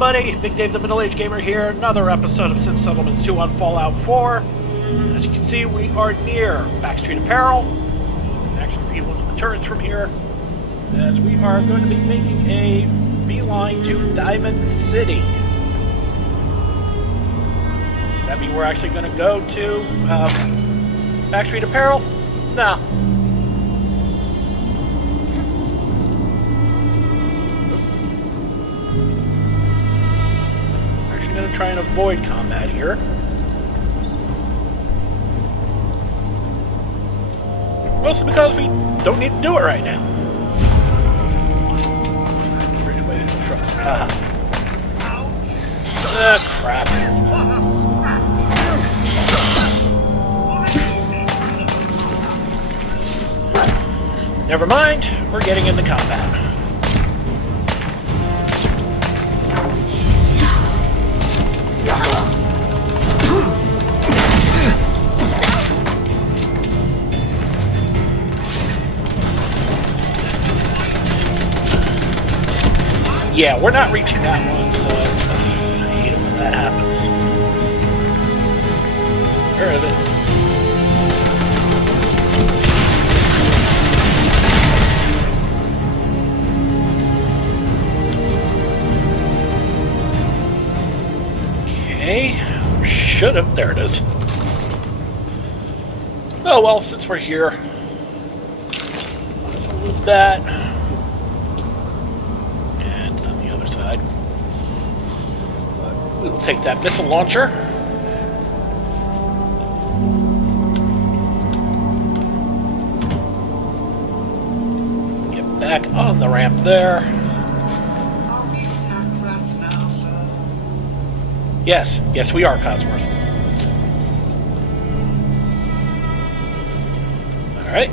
everybody, Big Dave the Middle Age Gamer here, another episode of Sim Settlements 2 on Fallout 4. As you can see, we are near Backstreet Apparel. You can actually see one of the turrets from here, as we are going to be making a beeline to Diamond City. Does that mean we're actually going to go to Backstreet Apparel? No. Going to try and avoid combat here. Mostly because we don't need to do it right now. Which way to trust? Haha. Crap. Never mind, we're getting into combat. Yeah, we're not reaching that one, so I hate it when that happens. Where is it? Okay, should have. There it is. Oh well, since we're here, might as well loot that. Side. We will take that missile launcher. Get back on the ramp there. Are we pack rats now, sir? Yes, yes we are, Codsworth. Alright.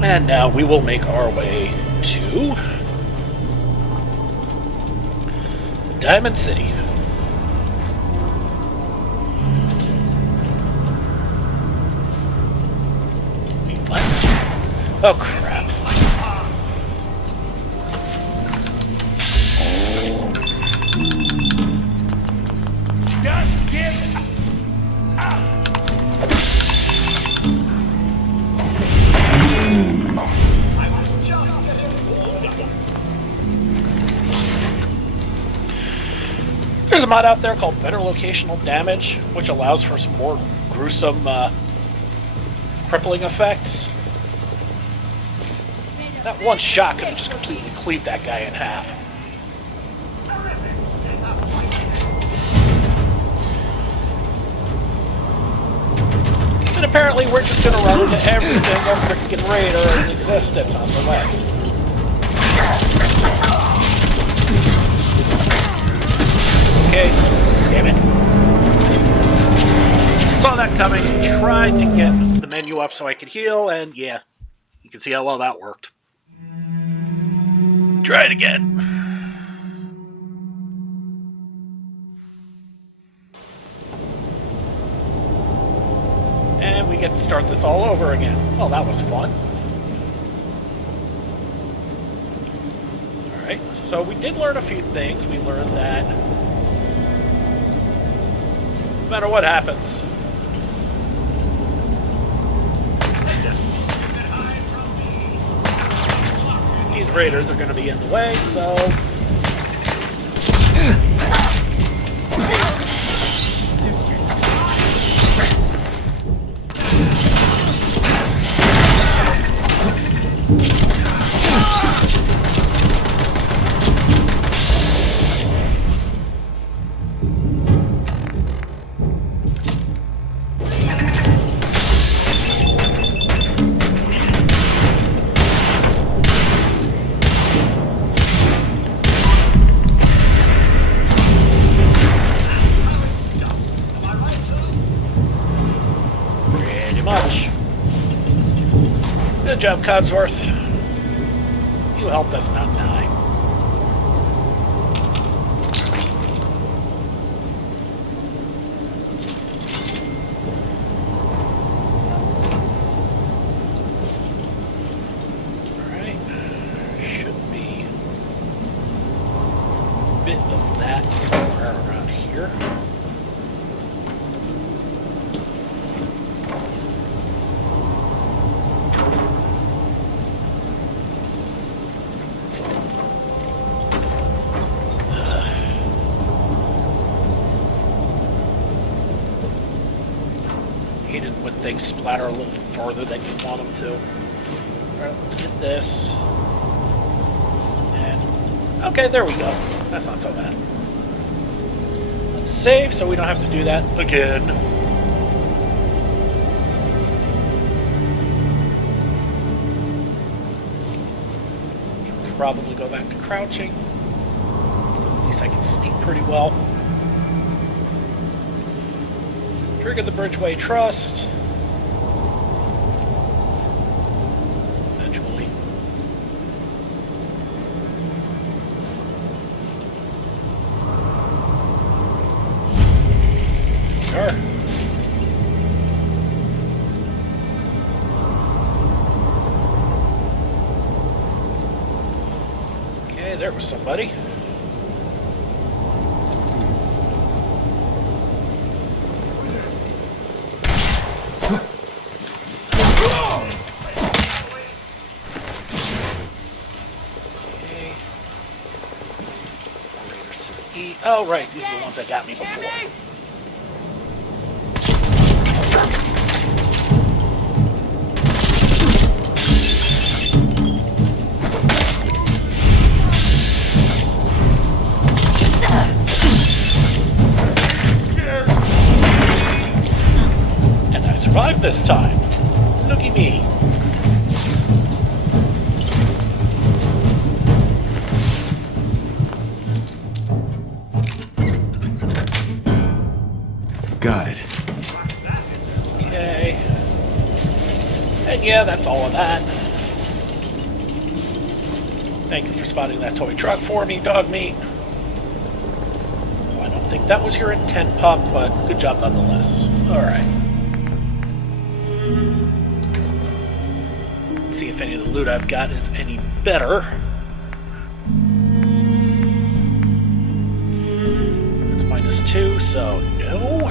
And now we will make our way to Diamond City. What? Oh crap. Just give up! There's a mod out there called Better Locational Damage, which allows for some more gruesome crippling effects. That one shot could have just completely cleaved that guy in half. And apparently we're just going to run into every single freaking raider in existence on the way. Okay, damn it. Saw that coming, tried to get the menu up so I could heal, and yeah, you can see how well that worked. Try it again. And we get to start this all over again. Well, that was fun. Alright, so we did learn a few things. We learned that no matter what happens, these raiders are going to be in the way, so much. Good job, Codsworth. You helped us not die. Alright. hate it when things splatter a little farther than you want them to. Alright, let's get this. And, okay, there we go. That's not so bad. Let's save so we don't have to do that again. Should probably go back to crouching. At least I can sneak pretty well. Trigger the Bridgeway Trust. Eventually. Sure. Okay, there was somebody. Oh, right, these are the ones that got me before. And I survived this time. Looky me. Got it. Okay. And yeah, that's all of that. Thank you for spotting that toy truck for me, dog meat. Well, I don't think that was your intent, pup, but good job nonetheless. Alright. Let's see if any of the loot I've got is any better. It's -2, so no.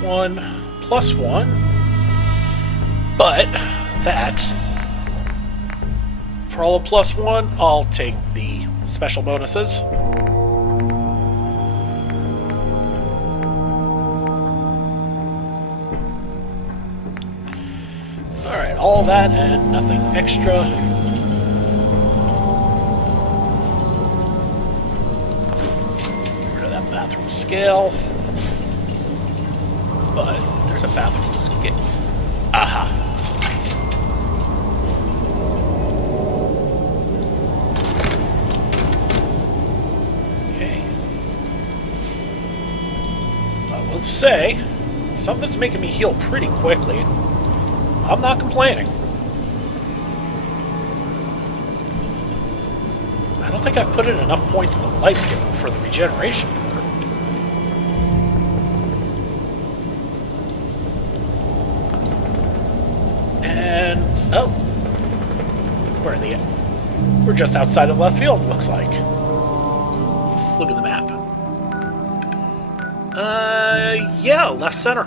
-1, +1, but that, for all of +1, I'll take the special bonuses. Alright, all that and nothing extra. Get rid of that bathroom scale. But there's a bathroom skip. Aha. Okay. I will say, something's making me heal pretty quickly. I'm not complaining. I don't think I've put in enough points in the life giver for the regeneration. And, oh, we're just outside of left field, looks like. Let's look at the map. Yeah, left center.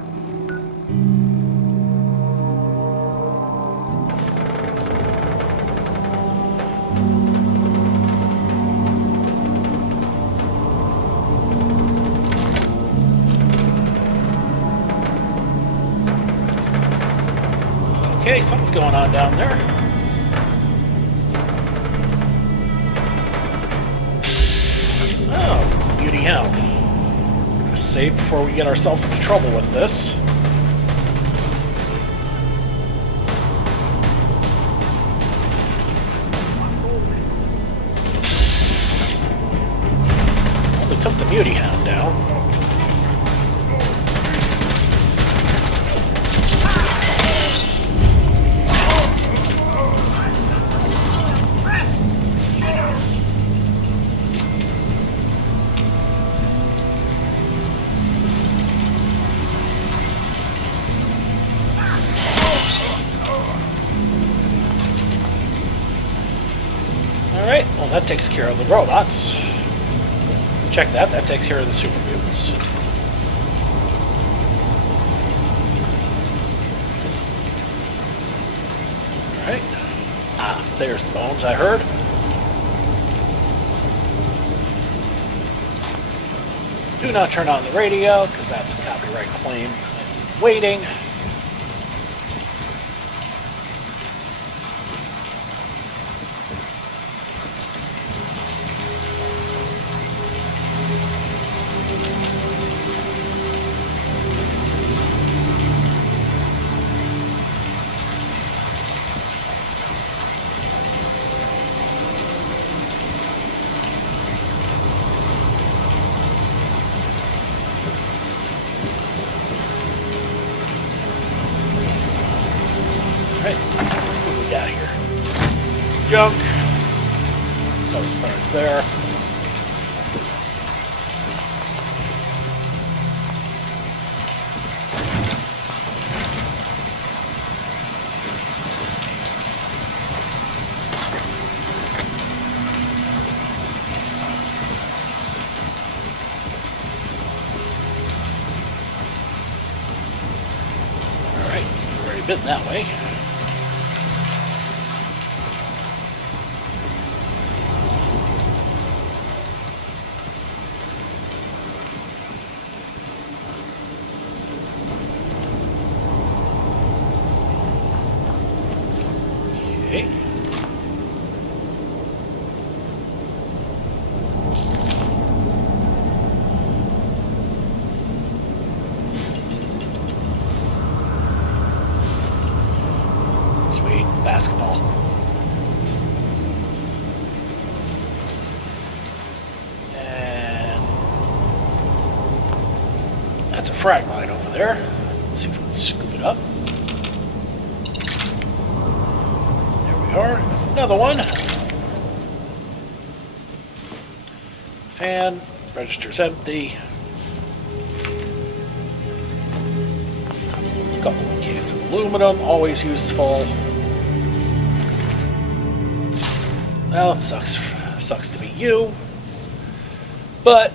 Okay, something's going on down there. Oh, beauty hound. We're gonna save before we get ourselves into trouble with this. Only took the beauty hound down. Alright, well that takes care of the robots. Check that, that takes care of the super mutants. Alright. Ah, there's the bones I heard. Do not turn on the radio, because that's a copyright claim. I'm waiting. Alright, what do we got here? Junk. No stars there. Alright, already been that way. Okay. Sweet basketball. And that's a frag mine over there. Let's see if we can scoop it up. There's another one. Fan, register's empty. A couple of cans of aluminum, always useful. Well, it sucks to be you, but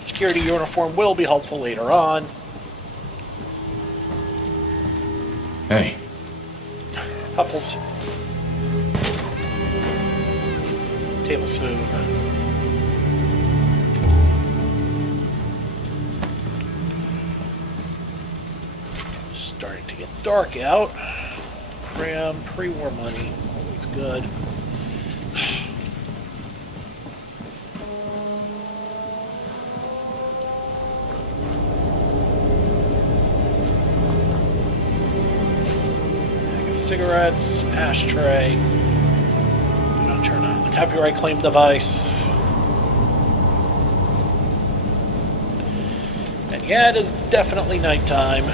security uniform will be helpful later on. Hey. Couples. Tablespoon. Starting to get dark out. Ram, pre-war money, always good. Cigarettes, ashtray. Do not turn on the copyright claim device. And yeah, it is definitely nighttime.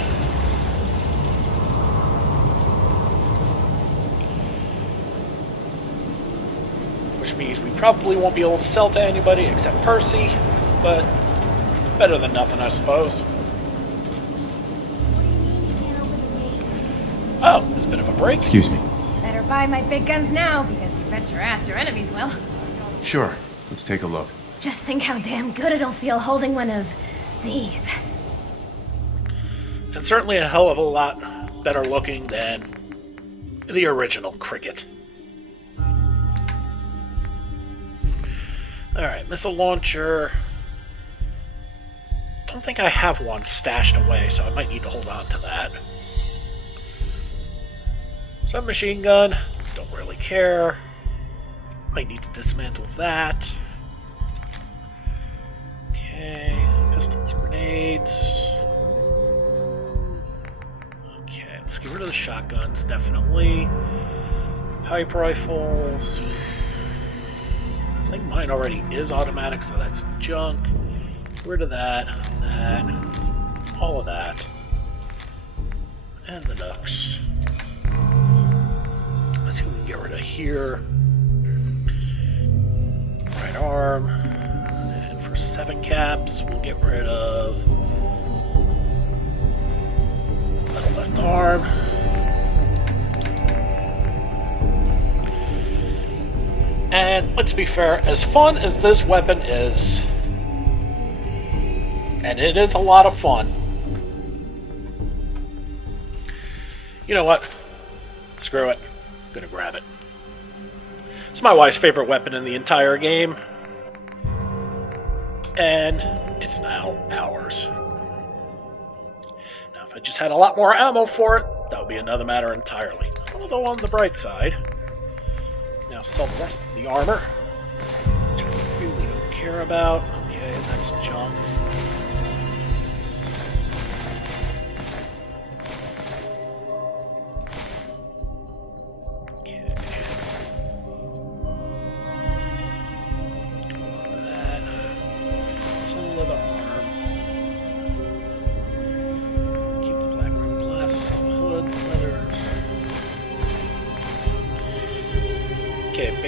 Which means we probably won't be able to sell to anybody except Percy, but better than nothing, I suppose. Oh, there's a bit of a break. Excuse me. Better buy my big guns now, because you bet your ass your enemies will. Sure. Let's take a look. Just think how damn good it'll feel holding one of these. And certainly a hell of a lot better looking than the original Cricket. Alright, missile launcher. Don't think I have one stashed away, so I might need to hold on to that. Submachine gun, don't really care. Might need to dismantle that. Okay, pistols, grenades. Okay, let's get rid of the shotguns, definitely. Pipe rifles. I think mine already is automatic, so that's junk. Get rid of that, all of that. And the ducks. Let's see what we can get rid of here. Right arm. And for 7 caps, we'll get rid of little left arm. And let's be fair, as fun as this weapon is, and it is a lot of fun, you know what? Screw it. gonna grab it. It's my wife's favorite weapon in the entire game. And it's now ours. Now, if I just had a lot more ammo for it, that would be another matter entirely. Although, on the bright side, now sell the rest of the armor, which I really don't care about. Okay, that's junk.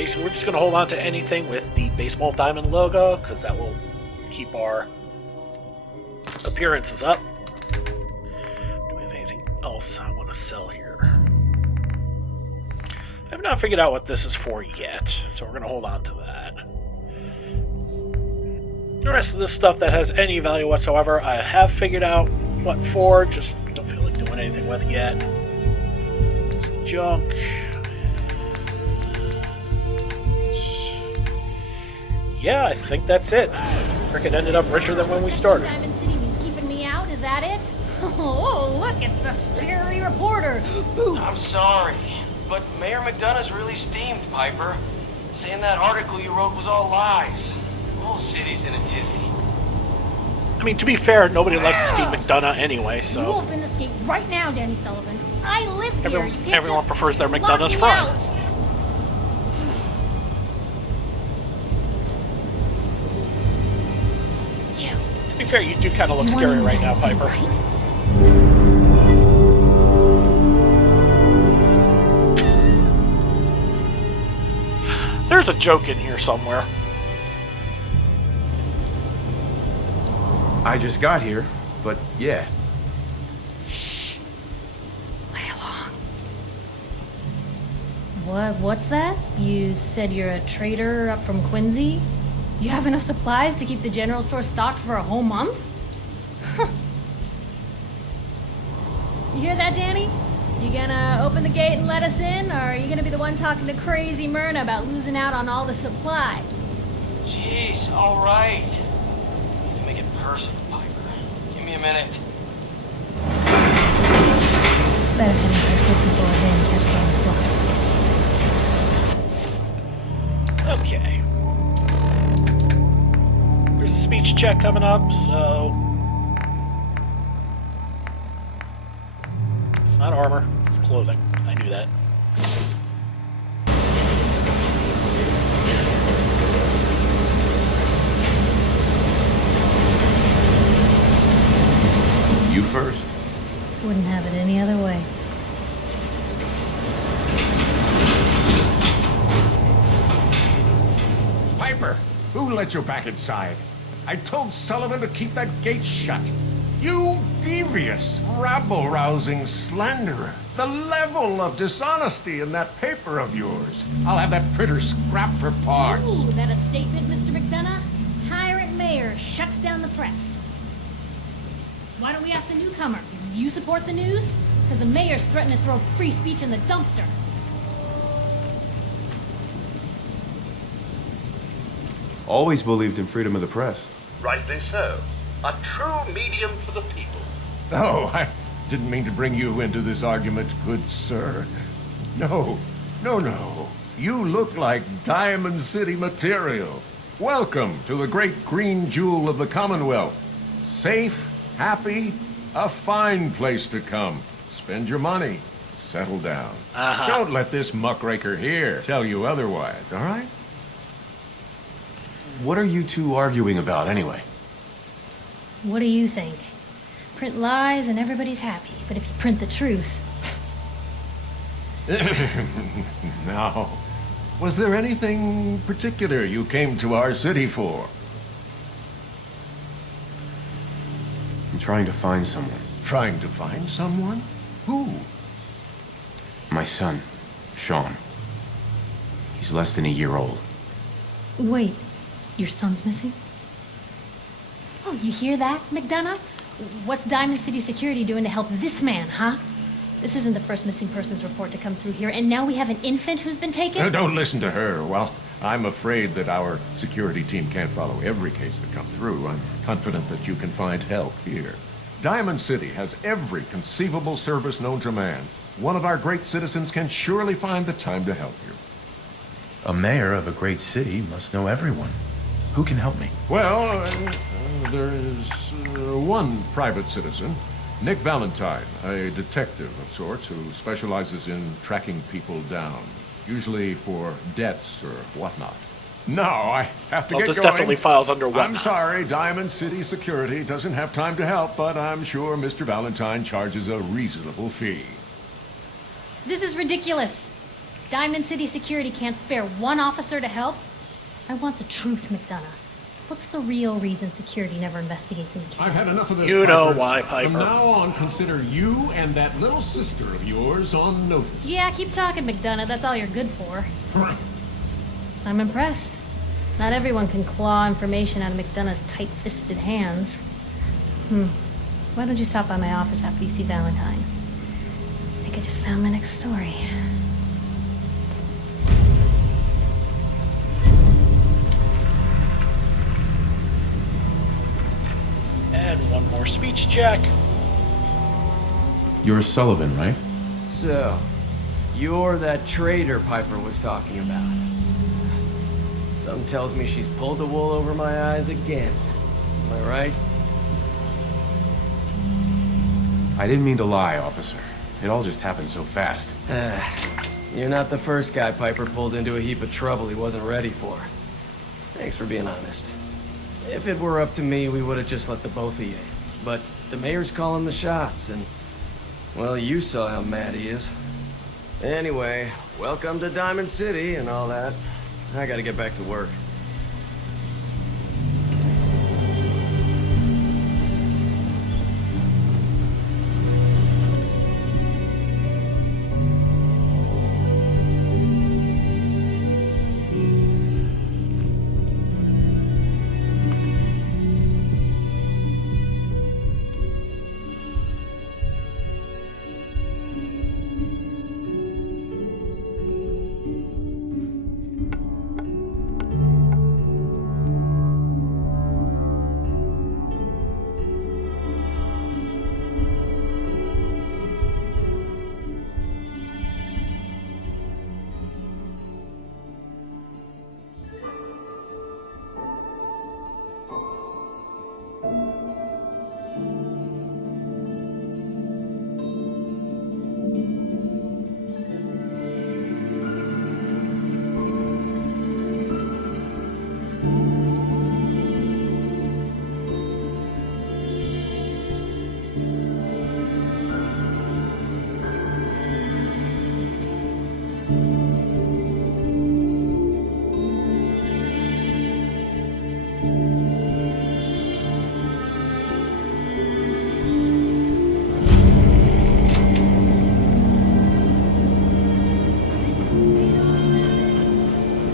So we're just going to hold on to anything with the baseball diamond logo, because that will keep our appearances up. Do we have anything else I want to sell here? I have not figured out what this is for yet, so we're going to hold on to that. The rest of this stuff that has any value whatsoever, I have figured out what for, just don't feel like doing anything with yet. It's junk. Yeah, I think that's it. Cricket ended up richer than when we started. Diamond City means keeping me out, is that it? Oh, look, it's the scary reporter. Boo. I'm sorry, but Mayor McDonough's really steamed, Piper. Saying that article you wrote was all lies. The whole city's in a tizzy. I mean, to be fair, nobody likes to steam McDonough anyway, You so... open this gate right now, Danny Sullivan. I live here. You can't Everyone just prefers their lock McDonough's me fried. out. To be fair, you do kind of look You scary wanna right now, know Piper. right? There's a joke in here somewhere. I just got here, but yeah. Play along. What's that? You said you're a trader up from Quincy? You have enough supplies to keep the general store stocked for a whole month? You hear that, Danny? You gonna open the gate and let us in, or are you gonna be the one talking to crazy Myrna about losing out on all the supply? Jeez, all right. You make it personal, Piper. Give me a minute. Better head inside good people ahead and catch us on the fly. Okay. There's a speech check coming up, so... It's not armor, it's clothing. I knew that. You first. Wouldn't have it any other way. Piper, who let you back inside? I told Sullivan to keep that gate shut. You devious, rabble-rousing slanderer. The level of dishonesty in that paper of yours. I'll have that printer scrapped for parts. Ooh, that a statement, Mr. McDonough? Tyrant mayor shuts down the press. Why don't we ask the newcomer? You support the news? Because the mayor's threatening to throw free speech in the dumpster. Always believed in freedom of the press. Rightly so. A true medium for the people. Oh, I didn't mean to bring you into this argument, good sir. No. You look like Diamond City material. Welcome to the great green jewel of the Commonwealth. Safe, happy, a fine place to come. Spend your money. Settle down. Don't let this muckraker here tell you otherwise, all right? What are you two arguing about, anyway? What do you think? Print lies and everybody's happy. But if you print the truth... Now, was there anything particular you came to our city for? I'm trying to find someone. Trying to find someone? Who? My son, Sean. He's less than a year old. Wait, your son's missing? Oh, you hear that, McDonough? What's Diamond City Security doing to help this man, huh? This isn't the first missing persons report to come through here, and now we have an infant who's been taken? Don't listen to her. Well, I'm afraid that our security team can't follow every case that comes through. I'm confident that you can find help here. Diamond City has every conceivable service known to man. One of our great citizens can surely find the time to help you. A mayor of a great city must know everyone. Who can help me? Well, there is one private citizen, Nick Valentine, a detective of sorts who specializes in tracking people down, usually for debts or whatnot. No, I have to Well, get this going. definitely files under I'm whatnot. sorry, Diamond City Security doesn't have time to help, but I'm sure Mr. Valentine charges a reasonable fee. This is ridiculous. Diamond City Security can't spare one officer to help. I want the truth, McDonough. What's the real reason security never investigates any cases? I've had enough of this, You know Piper. why, Piper. From now on, consider you and that little sister of yours on notice. Yeah, keep talking, McDonough. That's all you're good for. I'm impressed. Not everyone can claw information out of McDonough's tight-fisted hands. Why don't you stop by my office after you see Valentine? I think I just found my next story. And one more speech check. You're Sullivan, right? So, you're that traitor Piper was talking about. Something tells me she's pulled the wool over my eyes again. Am I right? I didn't mean to lie, officer. It all just happened so fast. You're not the first guy Piper pulled into a heap of trouble he wasn't ready for. Thanks for being honest. If it were up to me, we would have just let the both of you. But the mayor's calling the shots, and, well, you saw how mad he is. Anyway, welcome to Diamond City and all that. I gotta get back to work.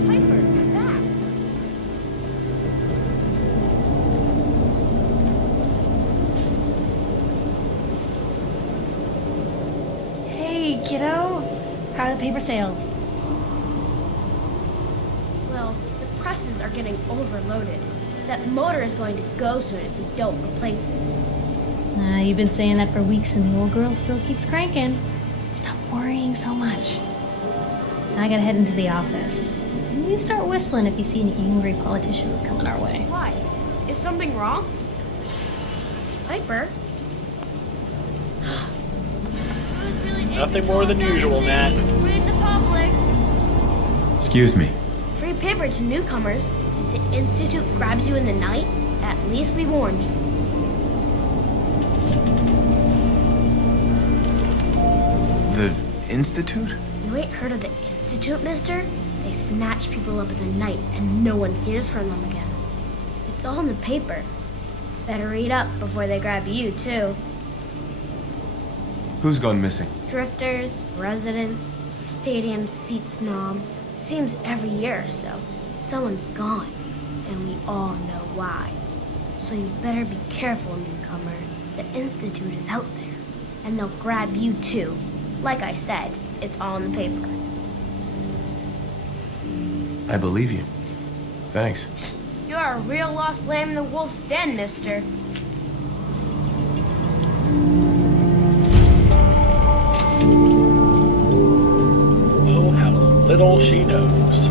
Piper, you're back. Hey, kiddo. How are the paper sales? Well, the presses are getting overloaded. That motor is going to go soon if we don't replace it. You've been saying that for weeks, and the old girl still keeps cranking. Stop worrying so much. I gotta head into the office. You start whistling if you see any angry politicians coming our way. Why? Is something wrong? Piper? Nothing more than usual, Nat. Read the public. Excuse me. Free paper to newcomers. If the Institute grabs you in the night, at least we warned you. The Institute? You ain't heard of the Institute, mister? They snatch people up in the night and no one hears from them again. It's all in the paper. Better read up before they grab you, too. Who's gone missing? Drifters, residents, stadium seat snobs. Seems every year or so, someone's gone, and we all know why. So you better be careful, newcomer. The Institute is out there, and they'll grab you too. Like I said, it's all in the paper. I believe you. Thanks. You're a real lost lamb in the wolf's den, mister. Oh, how little she knows.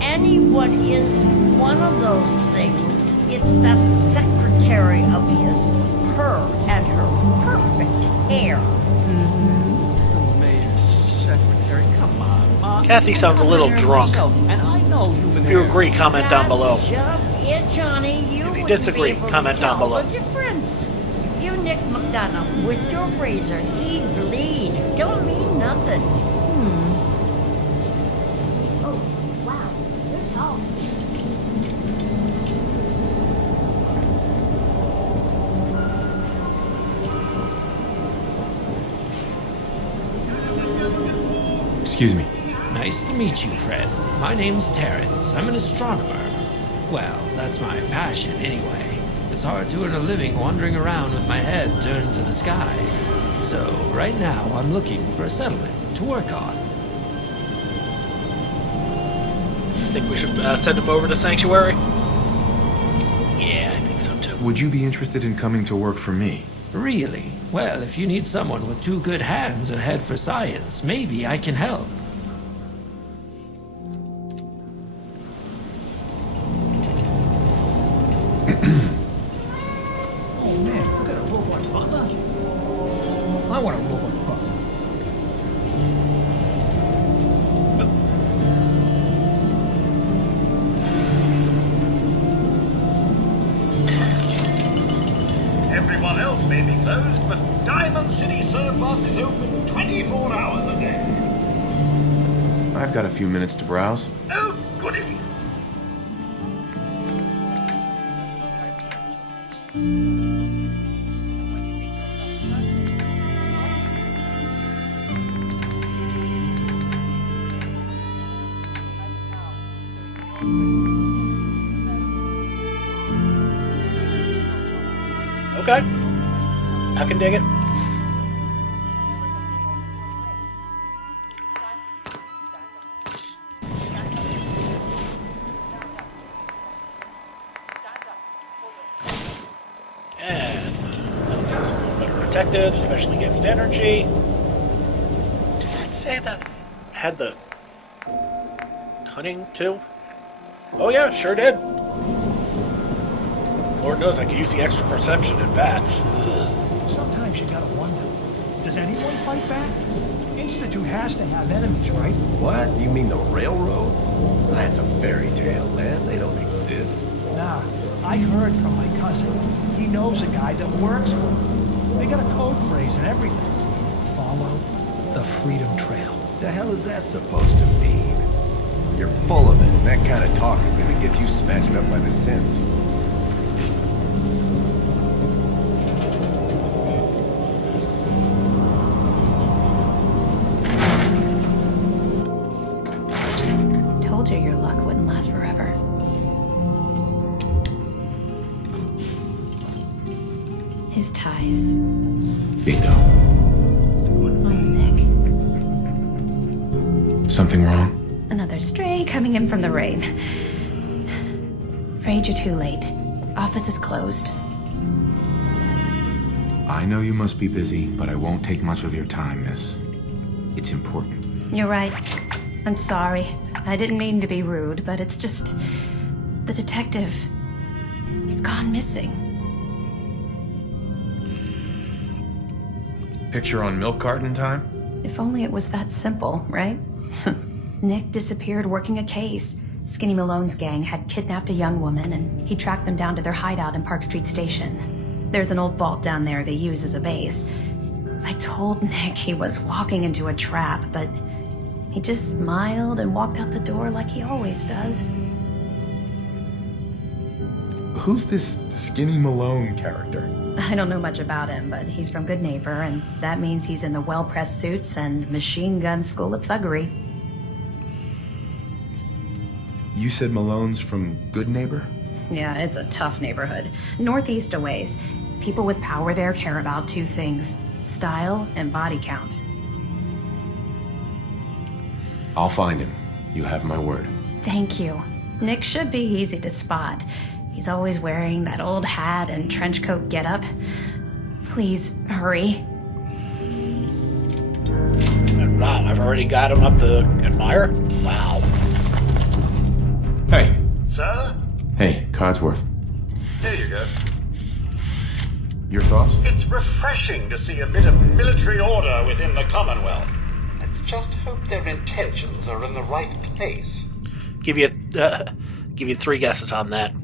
Anybody is one of those things. It's that secretary of his. Her and her perfect hair. The mayor's secretary, come on, Ma. Kathy sounds a little drunk. And I know you've been If you agree, comment down below. Just it, Johnny. You If you wouldn't disagree, be able comment to down tell below. the difference. You Nick McDonough with your razor, he bleed. Don't mean nothing. Oh, wow. You're tall. Excuse me. Nice to meet you, Fred. My name's Terrence. I'm an astronomer. Well, that's my passion, anyway. It's hard to earn a living wandering around with my head turned to the sky. So, right now, I'm looking for a settlement to work on. Think we should send him over to Sanctuary? Yeah, I think so too. Would you be interested in coming to work for me? Really? Well, if you need someone with two good hands and a head for science, maybe I can help. Oh man, look at a robot butler. I want a robot butler. Everyone else may be closed, but Diamond City Surplus is open 24 hours a day. I've got a few minutes to browse. Oh, goody. Okay. I can dig it. And it's a little better protected, especially against energy. Did it say that had the cunning too? Oh yeah, sure did. Lord knows I could use the extra perception in bats. Sometimes you gotta wonder, does anyone fight back? Institute has to have enemies, right? What? You mean the railroad? That's a fairy tale, man. They don't exist. Nah, I heard from my cousin. He knows a guy that works for them. They got a code phrase and everything. Follow the Freedom Trail. The hell is that supposed to mean? You're full of it, and that kind of talk is gonna get you snatched up by the synths. Told you your luck wouldn't last forever. His ties. Bingo. Oh, Nick. Something wrong? Another stray coming in from the rain. Afraid you're too late. Office is closed. I know you must be busy, but I won't take much of your time, miss. It's important. You're right. I'm sorry. I didn't mean to be rude, but it's just... the detective... he's gone missing. Picture on milk carton time? If only it was that simple, right? Nick disappeared working a case. Skinny Malone's gang had kidnapped a young woman, and he tracked them down to their hideout in Park Street Station. There's an old vault down there they use as a base. I told Nick he was walking into a trap, but he just smiled and walked out the door like he always does. Who's this Skinny Malone character? I don't know much about him, but he's from Good Neighbor, and that means he's in the well-pressed suits and machine gun school of thuggery. You said Malone's from Good Neighbor? Yeah, it's a tough neighborhood. Northeast a ways. People with power there care about two things: style and body count. I'll find him. You have my word. Thank you. Nick should be easy to spot. He's always wearing that old hat and trench coat getup. Please, hurry. Wow, I've already got him up to admire? Wow. Hey. Sir? Hey, Codsworth. Here you go. Your thoughts? It's refreshing to see a bit of military order within the Commonwealth. Let's just hope their intentions are in the right place. Give you 3 guesses on that.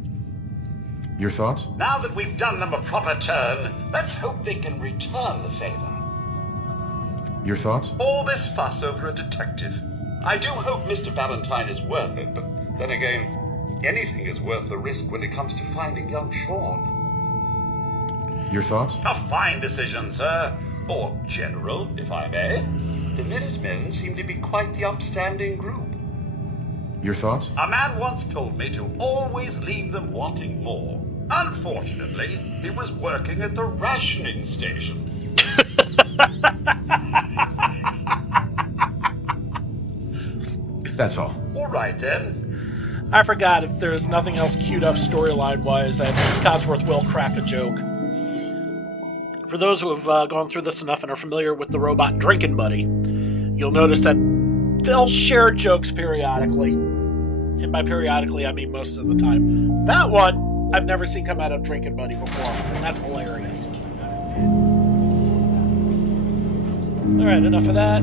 Your thoughts? Now that we've done them a proper turn, let's hope they can return the favor. Your thoughts? All this fuss over a detective. I do hope Mr. Valentine is worth it, but then again, anything is worth the risk when it comes to finding young Sean. Your thoughts? A fine decision, sir. Or general, if I may. The Minutemen seem to be quite the upstanding group. Your thoughts? A man once told me to always leave them wanting more. Unfortunately, he was working at the rationing station. That's all. All right, then. I forgot if there's nothing else queued up storyline-wise that Codsworth will crack a joke. For those who have gone through this enough and are familiar with the robot Drinking Buddy, you'll notice that they'll share jokes periodically. And by periodically, I mean most of the time. That one, I've never seen come out of Drinking Buddy before, and that's hilarious. Alright, enough of that.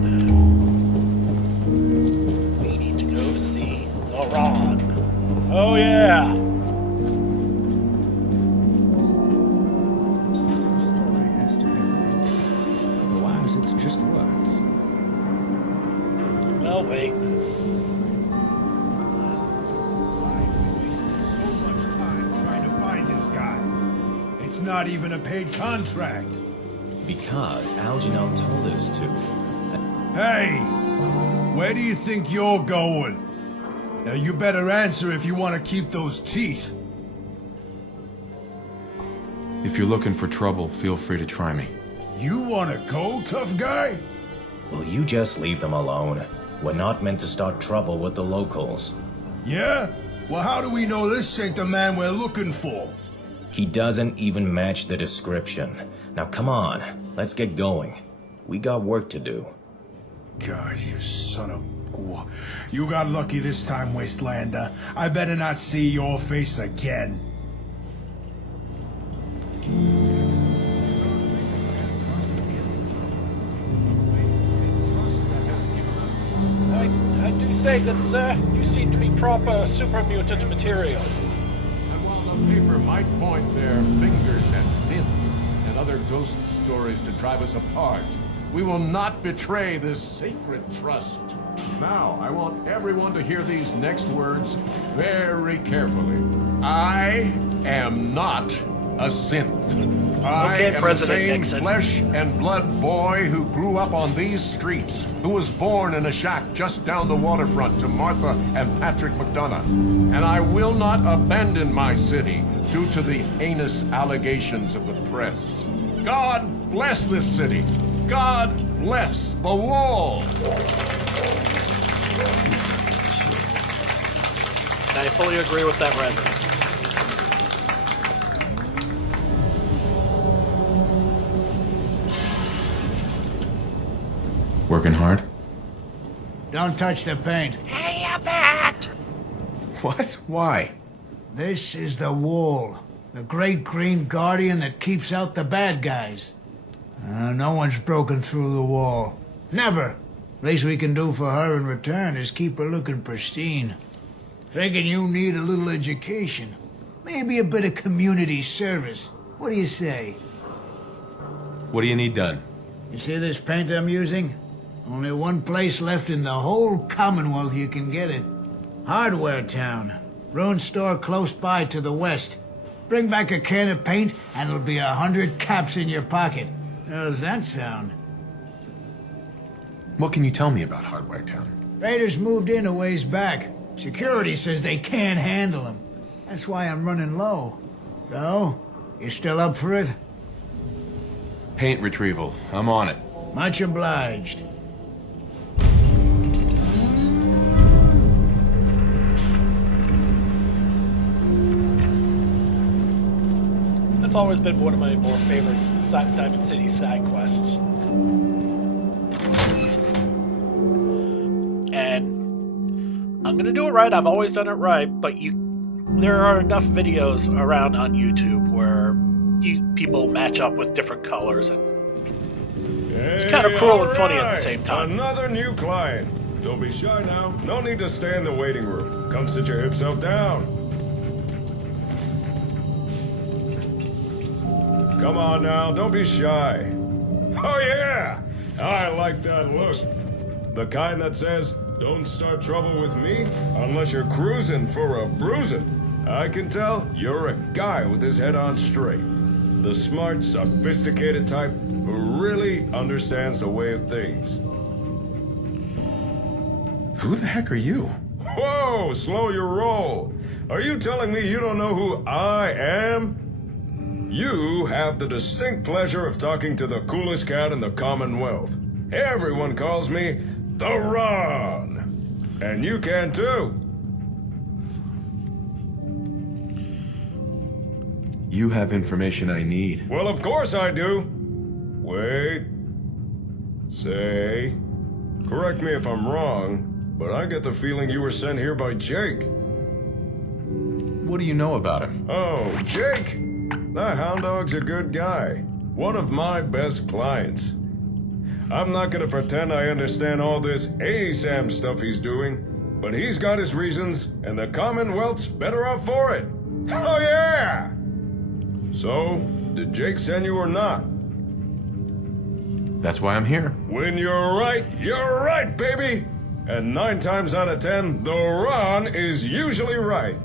We need to go see the Rod. Oh yeah! Otherwise, it's just words. Well, wait. So much time trying to find this guy. It's not even a paid contract. Because Algernon told us to. Hey! Where do you think you're going? Now you better answer if you want to keep those teeth. If you're looking for trouble, feel free to try me. You want to go, tough guy? Will you just leave them alone? We're not meant to start trouble with the locals. Yeah? Well, how do we know this ain't the man we're looking for? He doesn't even match the description. Now come on, let's get going. We got work to do. God, you son of... You got lucky this time, Wastelander. I better not see your face again. I do say, good sir, you seem to be proper super mutant material. And while the paper might point their fingers at sins and other ghost stories to drive us apart, we will not betray this sacred trust. Now, I want everyone to hear these next words very carefully. I am not a synth. I am President the same Nixon. flesh and blood boy who grew up on these streets, who was born in a shack just down the waterfront to Martha and Patrick McDonough. And I will not abandon my city due to the heinous allegations of the press. God bless this city. God bless the wall. I fully agree with that resident. Working hard? Don't touch the paint. Hey, you bat! What? Why? This is the Wall. The great green guardian that keeps out the bad guys. No one's broken through the Wall. Never. Least we can do for her in return is keep her looking pristine. Thinking you need a little education. Maybe a bit of community service. What do you say? What do you need done? You see this paint I'm using? Only one place left in the whole Commonwealth you can get it. Hardware Town. Ruin store close by to the west. Bring back a can of paint and it'll be 100 caps in your pocket. How's that sound? What can you tell me about Hardware Town? Raiders moved in a ways back. Security says they can't handle them. That's why I'm running low. So, you still up for it? Paint retrieval. I'm on it. Much obliged. That's always been one of my more favorite Diamond City side quests. And I'm gonna do it right. I've always done it right, but there are enough videos around on YouTube where people match up with different colors, and it's kind of cruel and funny at the same time. Another new client. Don't be shy now. No need to stay in the waiting room. Come sit your hip self down. Come on now, don't be shy. Oh yeah! I like that look. The kind that says, don't start trouble with me unless you're cruising for a bruising. I can tell you're a guy with his head on straight. The smart, sophisticated type who really understands the way of things. Who the heck are you? Whoa, slow your roll. Are you telling me you don't know who I am? You have the distinct pleasure of talking to the coolest cat in the Commonwealth. Everyone calls me the Ron. And you can too. You have information I need. Well, of course I do. Wait. Say. Correct me if I'm wrong, but I get the feeling you were sent here by Jake. What do you know about him? Oh, Jake? The Hound Dog's a good guy. One of my best clients. I'm not gonna pretend I understand all this ASAM stuff he's doing, but he's got his reasons, and the Commonwealth's better off for it. Oh yeah! So, did Jake send you or not? That's why I'm here. When you're right, baby! And 9 times out of 10, the Ron is usually right.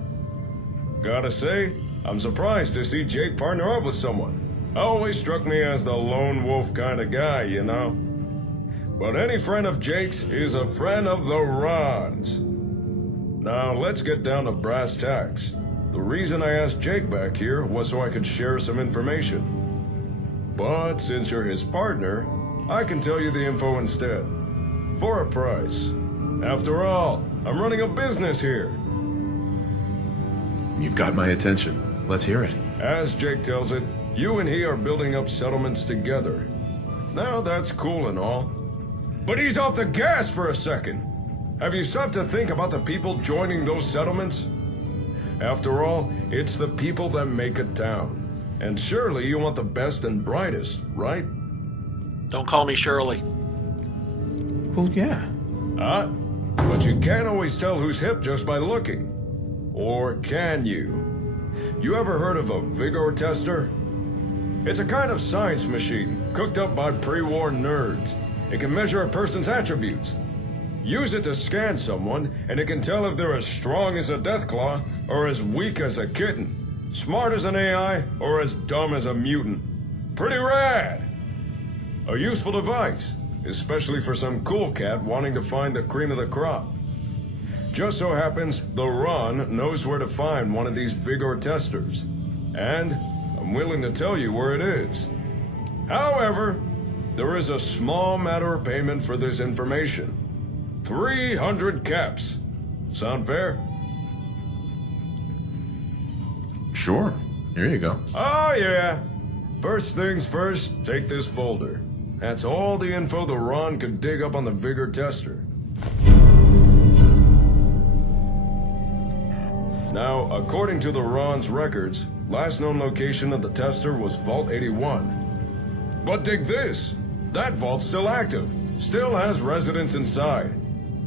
Gotta say, I'm surprised to see Jake partner up with someone. Always struck me as the lone wolf kind of guy, you know? But any friend of Jake's is a friend of the Ron's. Now, let's get down to brass tacks. The reason I asked Jake back here was so I could share some information. But since you're his partner, I can tell you the info instead. For a price. After all, I'm running a business here. You've got my attention. Let's hear it. As Jake tells it, you and he are building up settlements together. Now that's cool and all. But he's off the gas for a second. Have you stopped to think about the people joining those settlements? After all, it's the people that make a town. And surely you want the best and brightest, right? Don't call me Shirley. Well, yeah. But you can't always tell who's hip just by looking. Or can you? You ever heard of a Vigor tester? It's a kind of science machine cooked up by pre-war nerds. It can measure a person's attributes. Use it to scan someone, and it can tell if they're as strong as a Deathclaw or as weak as a kitten, smart as an AI or as dumb as a mutant. Pretty rad! A useful device, especially for some cool cat wanting to find the cream of the crop. Just so happens the Ron knows where to find one of these Vigor testers. And I'm willing to tell you where it is. However, there is a small matter of payment for this information. 300 caps. Sound fair? Sure. Here you go. Oh yeah. First things first, take this folder. That's all the info the Ron could dig up on the Vigor tester. Now, according to the Ron's records, last known location of the tester was Vault 81. But dig this! That vault's still active, still has residents inside.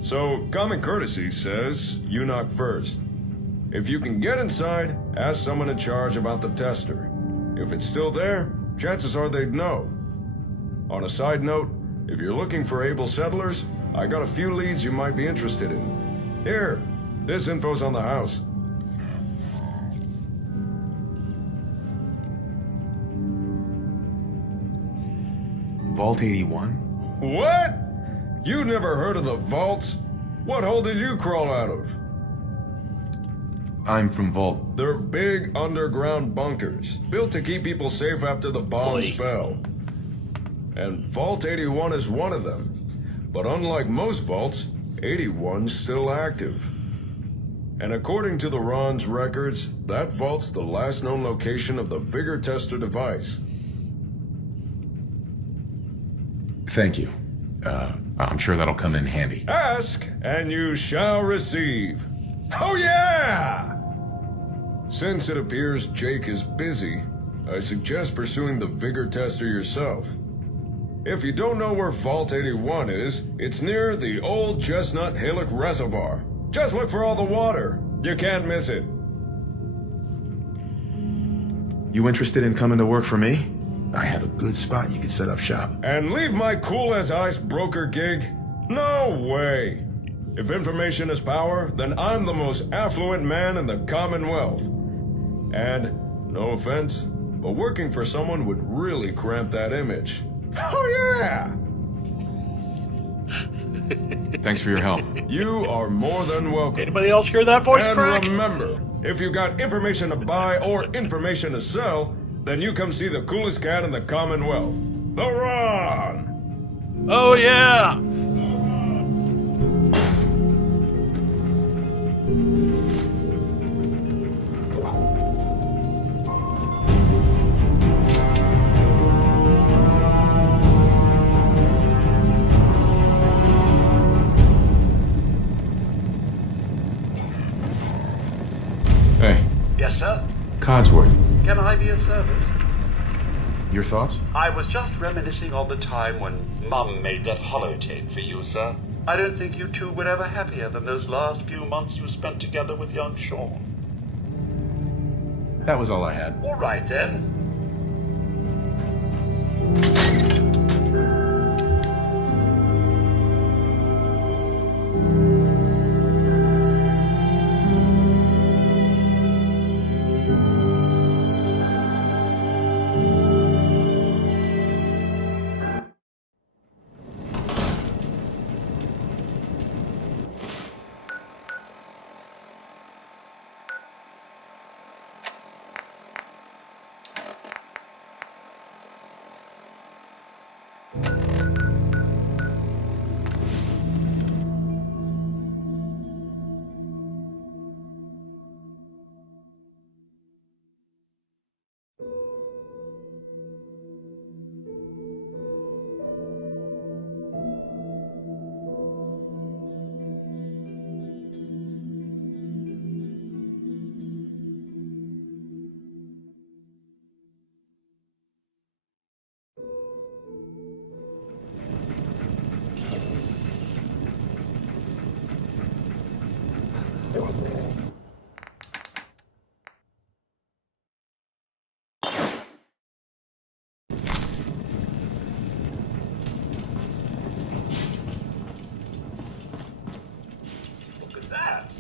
So, common courtesy says you knock first. If you can get inside, ask someone in charge about the tester. If it's still there, chances are they'd know. On a side note, if you're looking for able settlers, I got a few leads you might be interested in. Here, this info's on the house. Vault 81? What? You never heard of the vaults? What hole did you crawl out of? I'm from Vault. They're big underground bunkers, built to keep people safe after the bombs fell. and Vault 81 is one of them. But unlike most vaults, 81's still active. And according to the Ron's records, that vault's the last known location of the Vigor Tester device. Thank you. I'm sure that'll come in handy. Ask, and you shall receive. Oh yeah! Since it appears Jake is busy, I suggest pursuing the Vigor Tester yourself. If you don't know where Vault 81 is, it's near the old Chestnut Hillock Reservoir. Just look for all the water. You can't miss it. You interested in coming to work for me? I have a good spot you can set up shop. And leave my cool-as-ice broker gig? No way. If information is power, then I'm the most affluent man in the Commonwealth. And, no offense, but working for someone would really cramp that image. Oh yeah! Thanks for your help. You are more than welcome. Anybody else hear that voice crack? And remember, if you got information to buy or information to sell, then you come see the coolest cat in the Commonwealth, the Ron! Oh yeah! Hey, Yes, sir? Codsworth. Can I be of service? Your thoughts? I was just reminiscing on the time when Mum made that holotape for you, sir. I don't think you two were ever happier than those last few months you spent together with young Sean. That was all I had. All right, then. Look at that.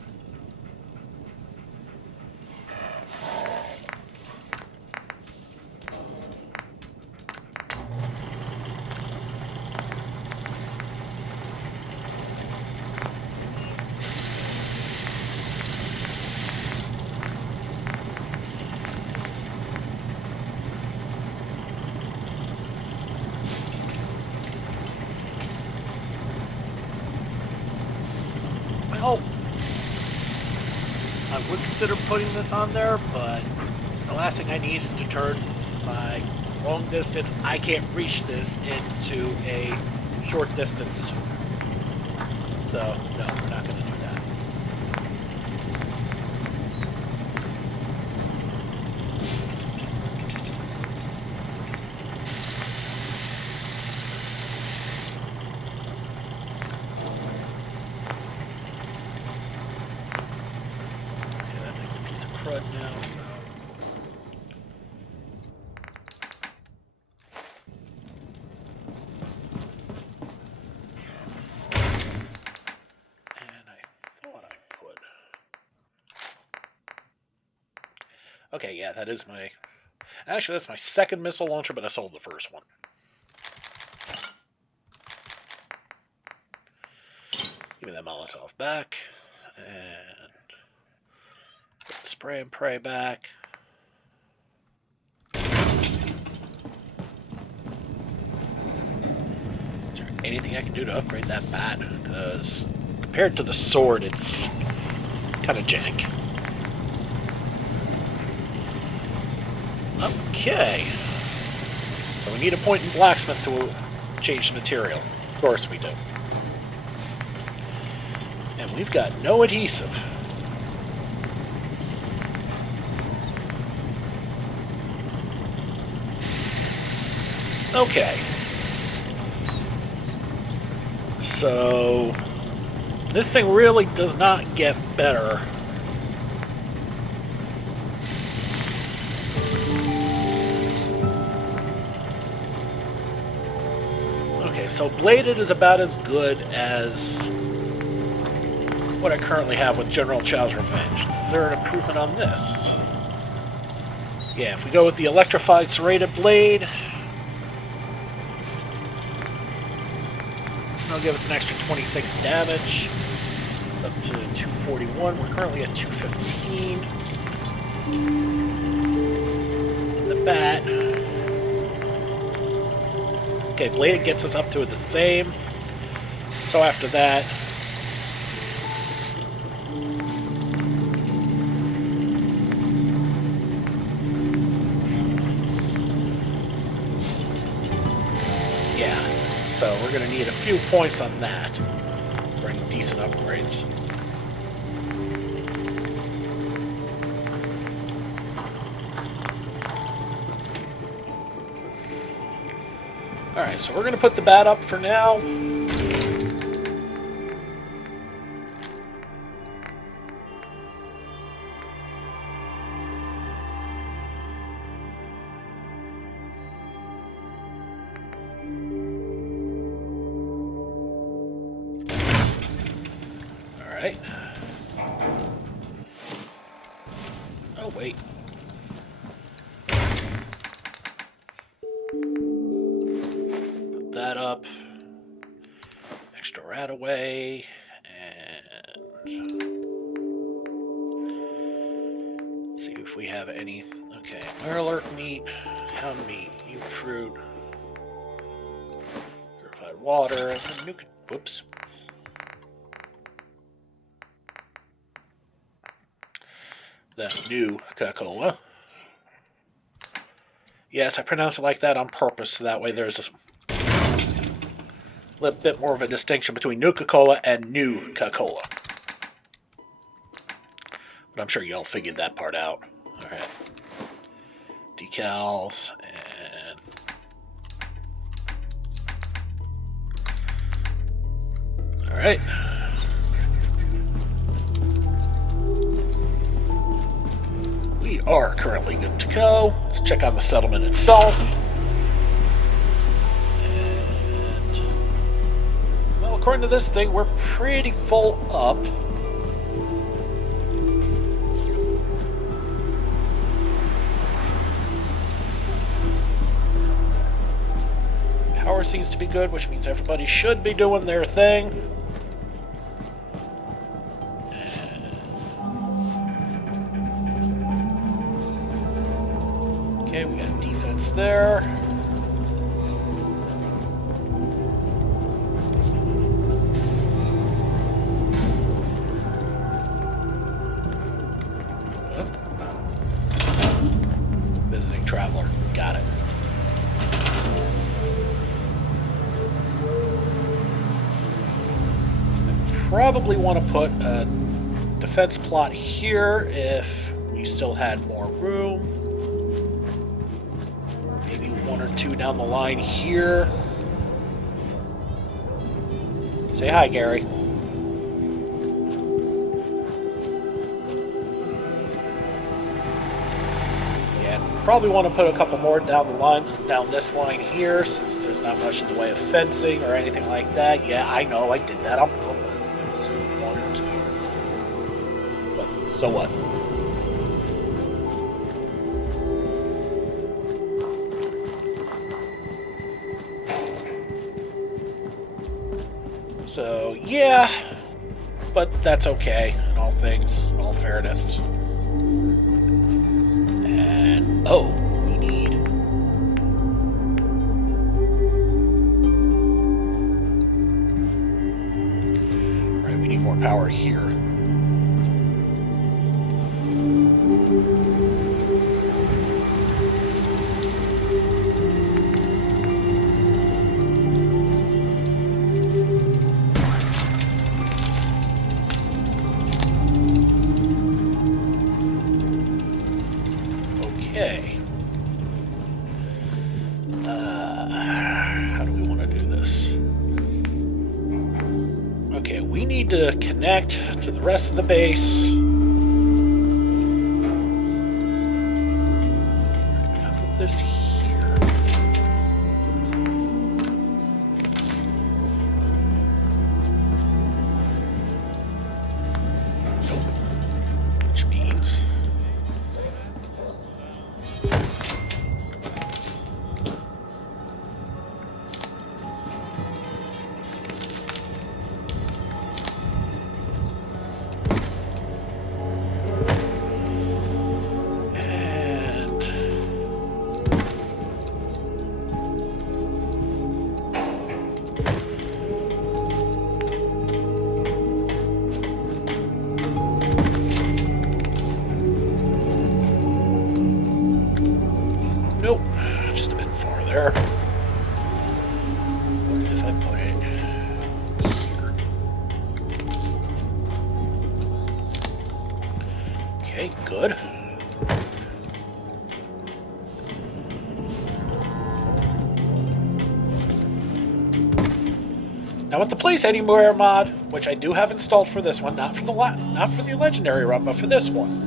Well, I would consider putting this on there, but the last thing I need is to turn my long distance. I can't reach this into a short distance. So, no, we're not going to do that. Okay, that thing's a piece of crud now, so... Okay, yeah, that is my... Actually, that's my second missile launcher, but I sold the first one. Give me that Molotov back. And... put the spray and pray back. anything I can do to upgrade that bat? Because compared to the sword, it's kind of jank. Okay. So we need a point in blacksmith to change the material. Of course we do. And we've got no adhesive. Okay. So this thing really does not get better. Okay, so bladed is about as good as what I currently have with General Chao's Revenge. Is there an improvement on this? Yeah, if we go with the electrified serrated blade, that'll give us an extra 26 damage, up to 241. We're currently at 215. The bat. Okay, bladed gets us up to the same. So after that, so we're going to need a few points on that for any decent upgrades. Alright, so we're going to put the bat up for now. Alright. Oh, wait. Put that up. Extra rat away. And see if we have any. Okay. Mirror meat. Hound meat. New fruit. Purified water. And new. Whoops. The new Coca-Cola. Yes, I pronounce it like that on purpose, so that way there's a little bit more of a distinction between Nuka-Cola and new Coca-Cola. But I'm sure y'all figured that part out. Alright. Decals, and alright. We are currently good to go. Let's check on the settlement itself. And, well, according to this thing, we're pretty full up. Power seems to be good, which means everybody should be doing their thing. Okay, we got defense there. Visiting traveler. Got it. I probably want to put a defense plot here if we still had more room. One or two down the line here. Say hi, Gary. Yeah, probably want to put a couple more down the line, down this line here, since there's not much in the way of fencing or anything like that. Yeah, I know, I did that on purpose. It was one or two. But, so what? So, yeah, but that's okay in all things, in all fairness. And, oh, we need more power here. Okay. How do we want to do this? Okay, we need to connect to the rest of the base. I'll put this here. Nope. Which means... Nope, just a bit farther. What if I put it here? Okay, good. Now with the Place Anywhere mod, which I do have installed for this one, not for the legendary run, but for this one.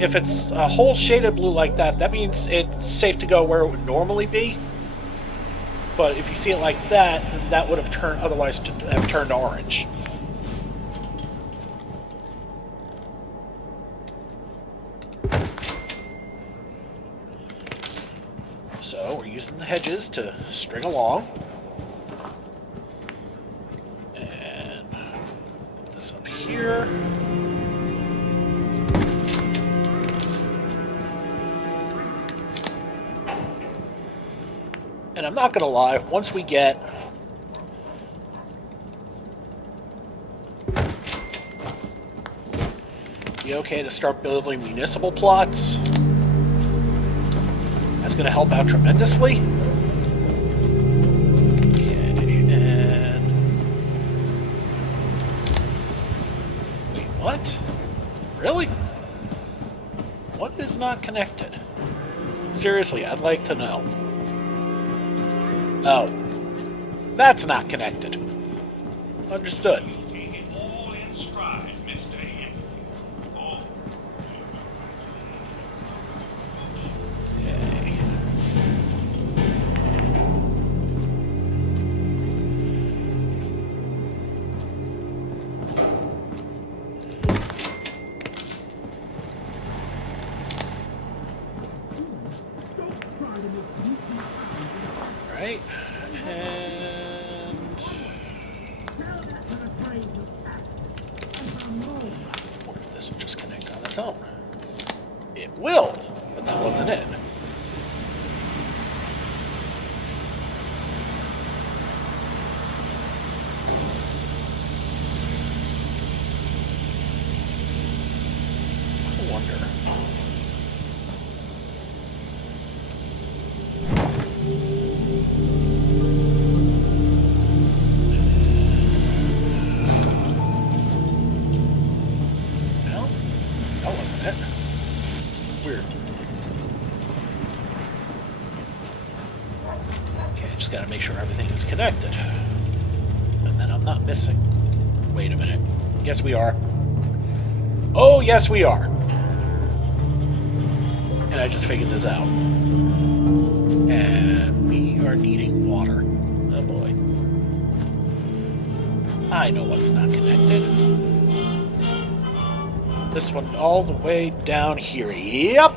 If it's a whole shaded blue like that, that means it's safe to go where it would normally be. But if you see it like that, then that would have turned, otherwise to have turned orange. So we're using the hedges to string along. And put this up here. And I'm not going to lie, once we get the okay to start building municipal plots, that's going to help out tremendously. Okay, and... Wait, what? Really? What is not connected? Seriously, I'd like to know. Oh, that's not connected. Understood. Okay. Right, and what if this will just connect on its own? It will, but that wasn't it. I wonder. Weird. Okay, just gotta make sure everything is connected. And then I'm not missing. Wait a minute. Yes, we are. Oh, yes, we are. And I just figured this out. And we are needing water. Oh boy. I know what's not connected. This one all the way down here. Yep.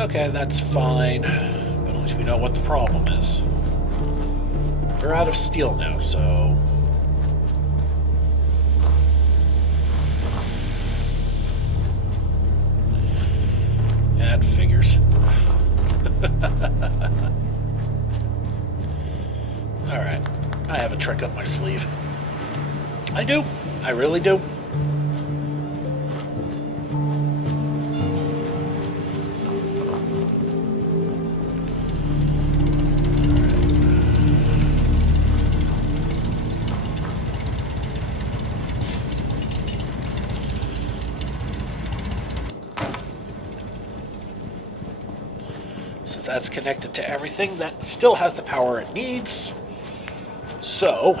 Okay, that's fine. But at least we know what the problem is. We're out of steel now, so... Yeah, it figures. Alright, I have a trick up my sleeve. I do. I really do. Since that's connected to everything, that still has the power it needs. So,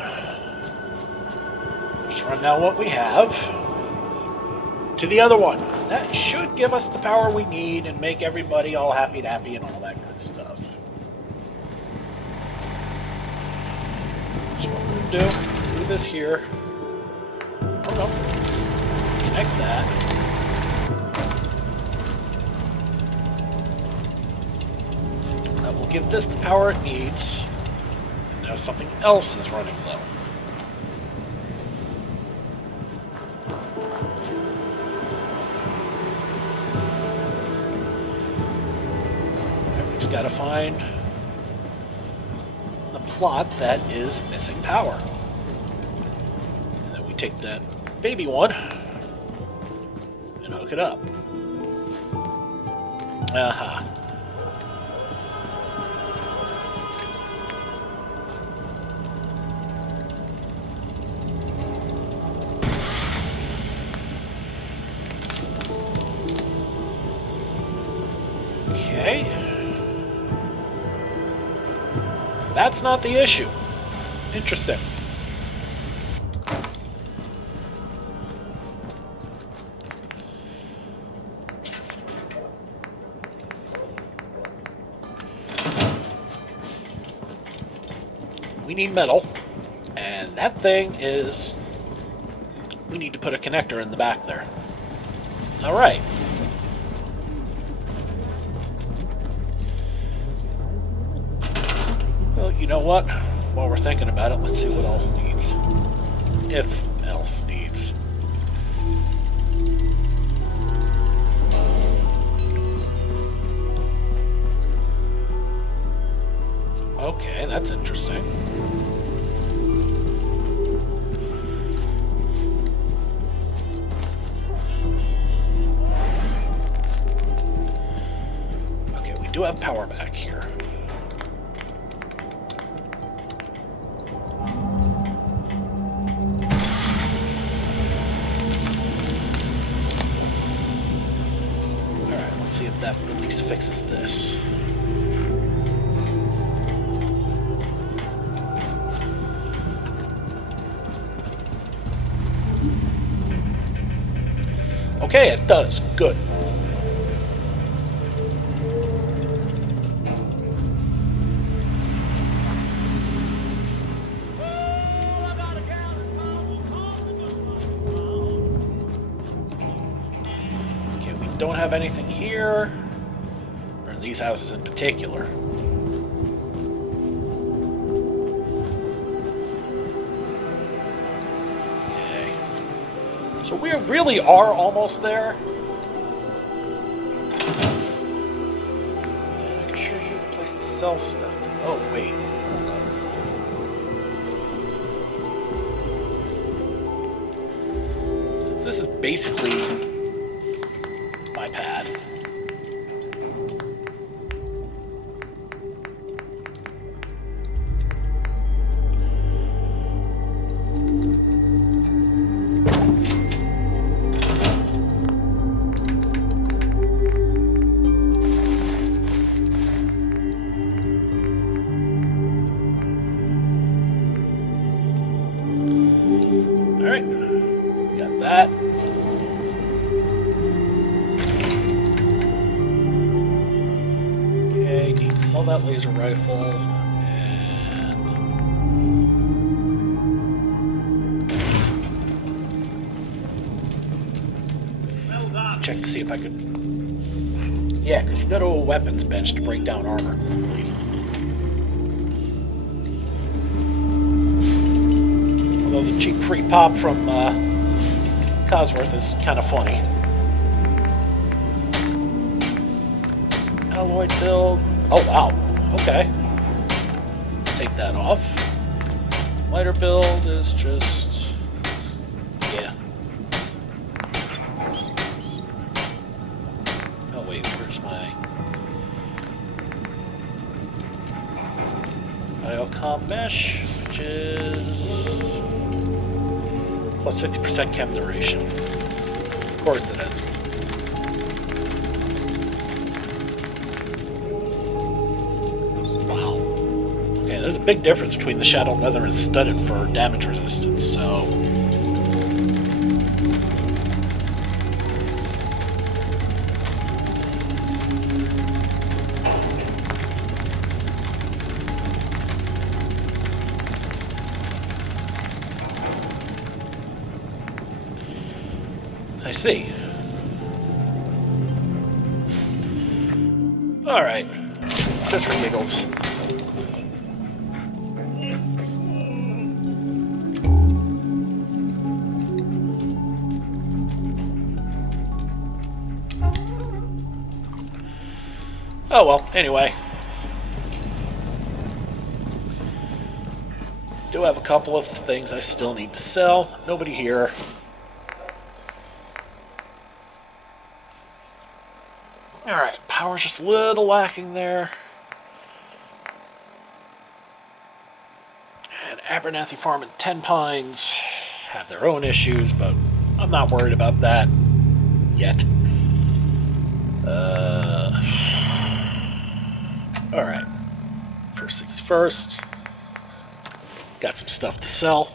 just run down what we have to the other one. That should give us the power we need and make everybody all happy-dappy and all that good stuff. So what we're going to do this here. Oh no. Connect that. That will give this the power it needs. Now something else is running low. We just gotta find the plot that is missing power. And then we take that baby one and hook it up. Aha. Okay. That's not the issue. Interesting. We need metal, and that thing is... we need to put a connector in the back there. Alright. Well, you know what? While we're thinking about it, let's see what else needs. If else needs. Okay, that's interesting. Okay, we do have power back here. See if that at least fixes this. Okay, it does. Good. Don't have anything here, or in these houses in particular. Okay. So we really are almost there. And I can sure use a place to sell stuff to... oh, wait. Hold on. Since this is basically... pad. Sell that laser rifle. And check to see if I could. Yeah, because you go to a weapons bench to break down armor. Although the cheap free pop from Cosworth is kind of funny. Alloy build. Oh wow. Okay. Take that off. Lighter build is just. Yeah. Oh wait, where's my Biocom mesh, which is plus 50% chem duration. Of course it is. There's a big difference between the Shadow Leather and Studded for damage resistance, so... I see. Alright. Just for giggles. Oh well, anyway. Do have a couple of things I still need to sell. Nobody here. Alright, power's just a little lacking there. And Abernathy Farm and Ten Pines have their own issues, but I'm not worried about that yet. Alright, first things first, got some stuff to sell.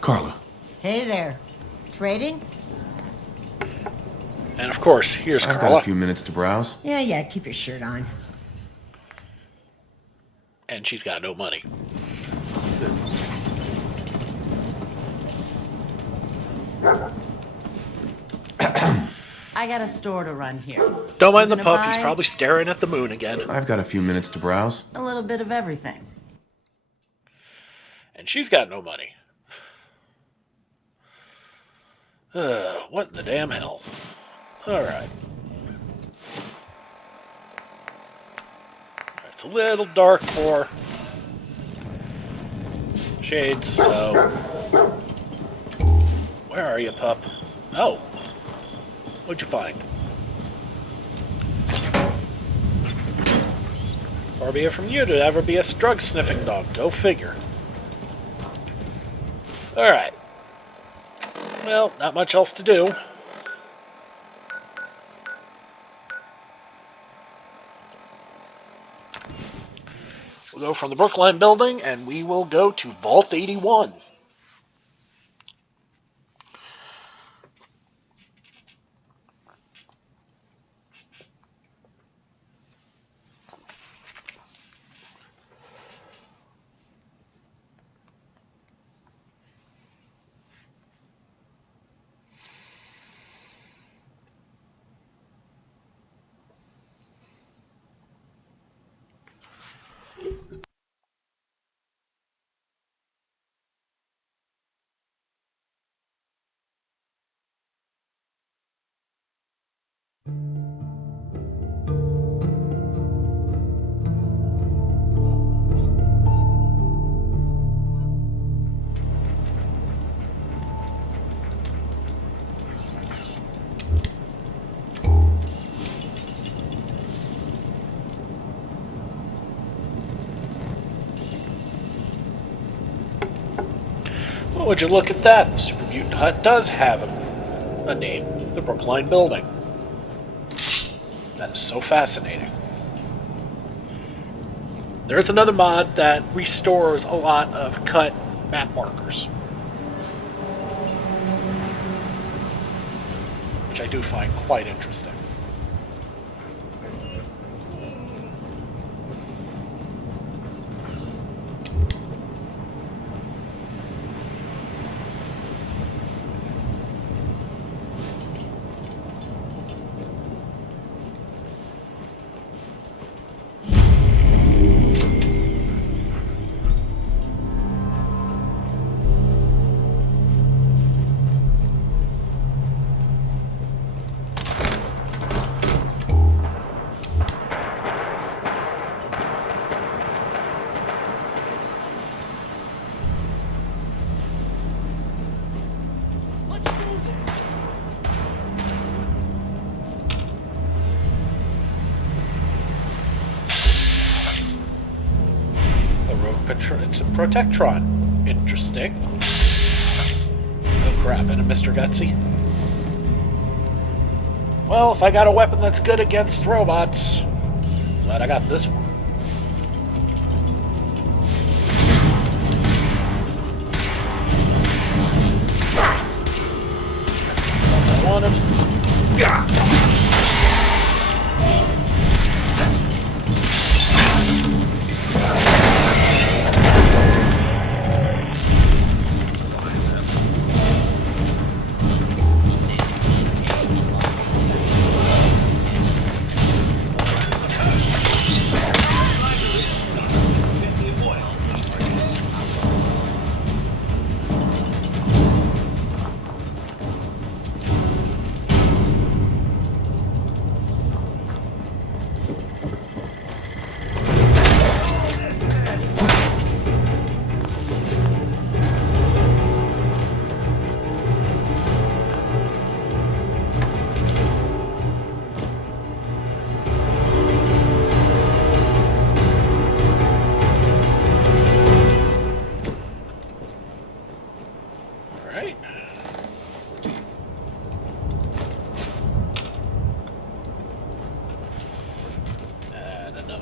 Carla. Hey there. Trading? And of course, here's I've Carla. got a few minutes to browse. Yeah, keep your shirt on. And she's got no money. I got a store to run here. Don't mind You the gonna pup, he's buy? probably staring at the moon again. I've got a few minutes to browse. A little bit of everything. And she's got no money. What in the damn hell? Alright. It's a little dark for Shades, so... Where are you, pup? Oh! What'd you find? Far be it from you to ever be a drug-sniffing dog. Go figure. Alright. Well, not much else to do. We'll go from the Brookline building, and we will go to Vault 81. Would you look at that? The Super Mutant Hut does have a name. The Brookline Building. That is so fascinating. There's another mod that restores a lot of cut map markers, which I do find quite interesting. It's a Protectron. Interesting. Oh crap, and a Mr. Gutsy. Well, if I got a weapon that's good against robots, glad I got this one. That's not what I wanted. Yeah.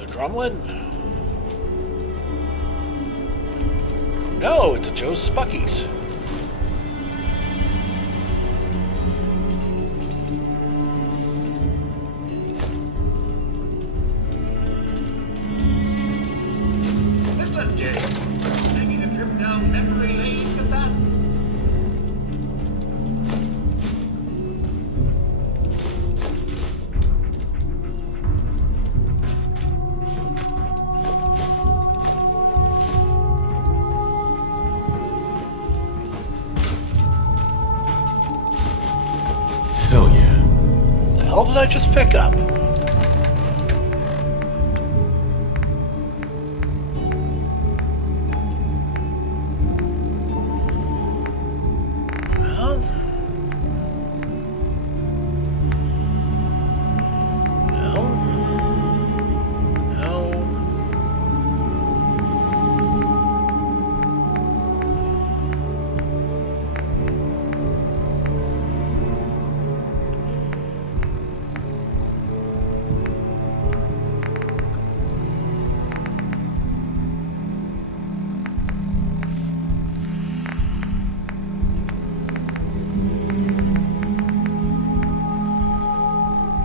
Drumlin? No, it's a Joe's Spuckies. Mr. Dick, taking a trip down memory lane with that? Hell yeah. The hell did I just pick up? Well...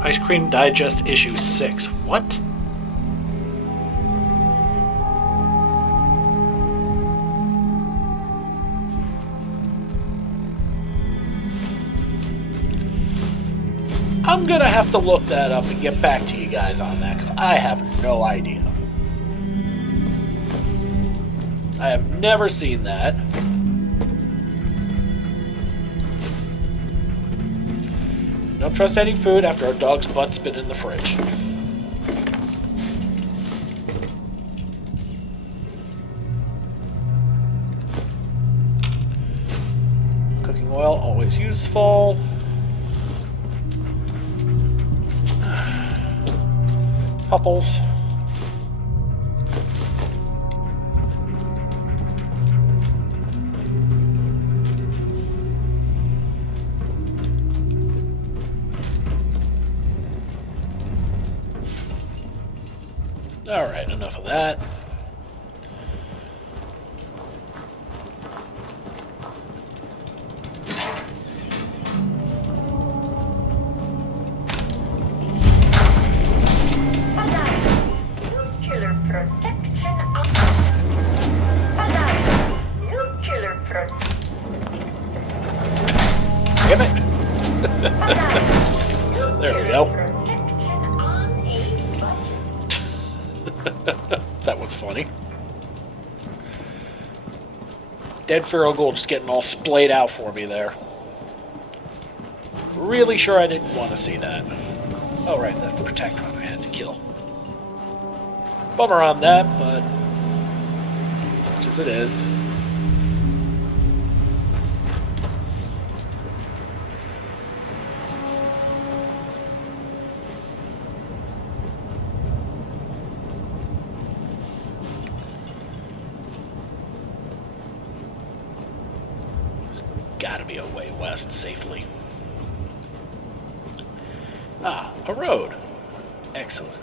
Ice Cream Digest Issue 6. What? I'm gonna have to look that up and get back to you guys on that, because I have no idea. I have never seen that. Don't trust any food after our dog's butt's been in the fridge. Cooking oil, always useful. Couples. Alright, enough of that. Nuclear protection on. Nuclear protection. Damn it! There we go. That was funny. Dead Feral Ghoul just getting all splayed out for me there. Really sure I didn't want to see that. Oh right, that's the Protectron I had to kill. Bummer on that, but such as it is. Gotta be a way west safely. Ah, a road. Excellent.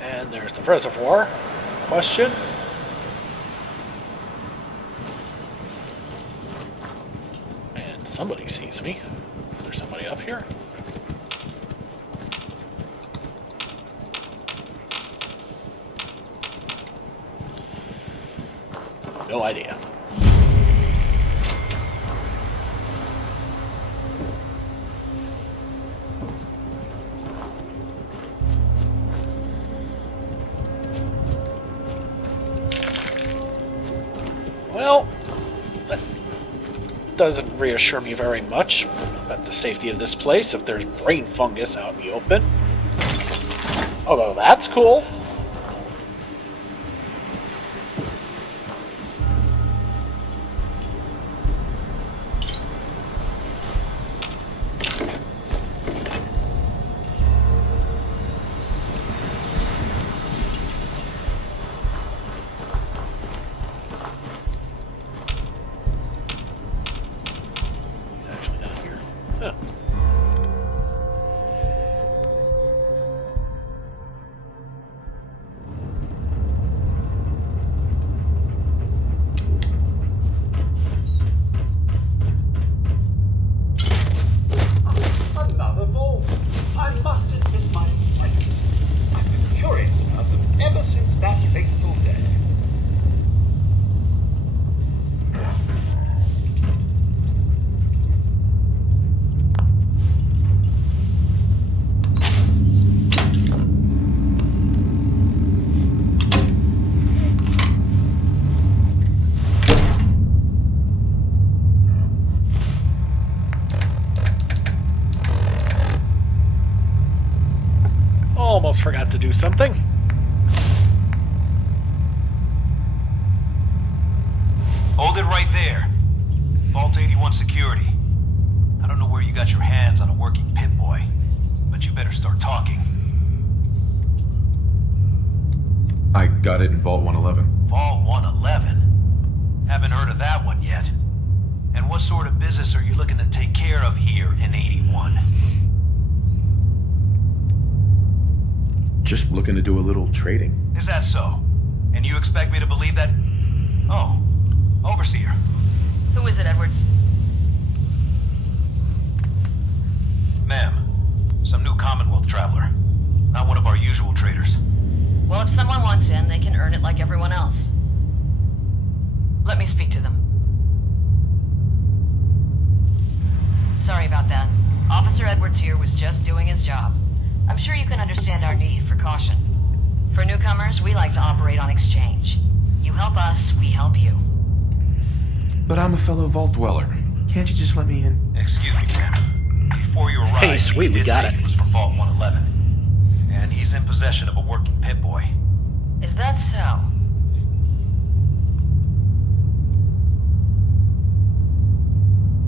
And there's the reservoir. Question? And somebody sees me. Is there somebody up here? No idea. Well, that doesn't reassure me very much about the safety of this place if there's brain fungus out in the open. Although that's cool. Another vault. I must admit my excitement. I've been curious about them ever since that fateful day. Almost forgot to do something. Hold it right there. Vault 81 security. I don't know where you got your hands on a working Pip-Boy, but you better start talking. I got it in Vault 111. Vault 111? Haven't heard of that one yet. And what sort of business are you looking to take care of here in 81? Just looking to do a little trading. Is that so? And you expect me to believe that? Oh, Overseer. Who is it, Edwards? Ma'am, some new Commonwealth traveler. Not one of our usual traders. Well, if someone wants in, they can earn it like everyone else. Let me speak to them. Sorry about that. Officer Edwards here was just doing his job. I'm sure you can understand our need for caution. For newcomers, we like to operate on exchange. You help us, we help you. But I'm a fellow Vault Dweller. Can't you just let me in? Excuse me, ma'am. Before you arrived, Hey, sweet, we got it. He was from Vault 111. And he's in possession of a working Pip-Boy. Is that so?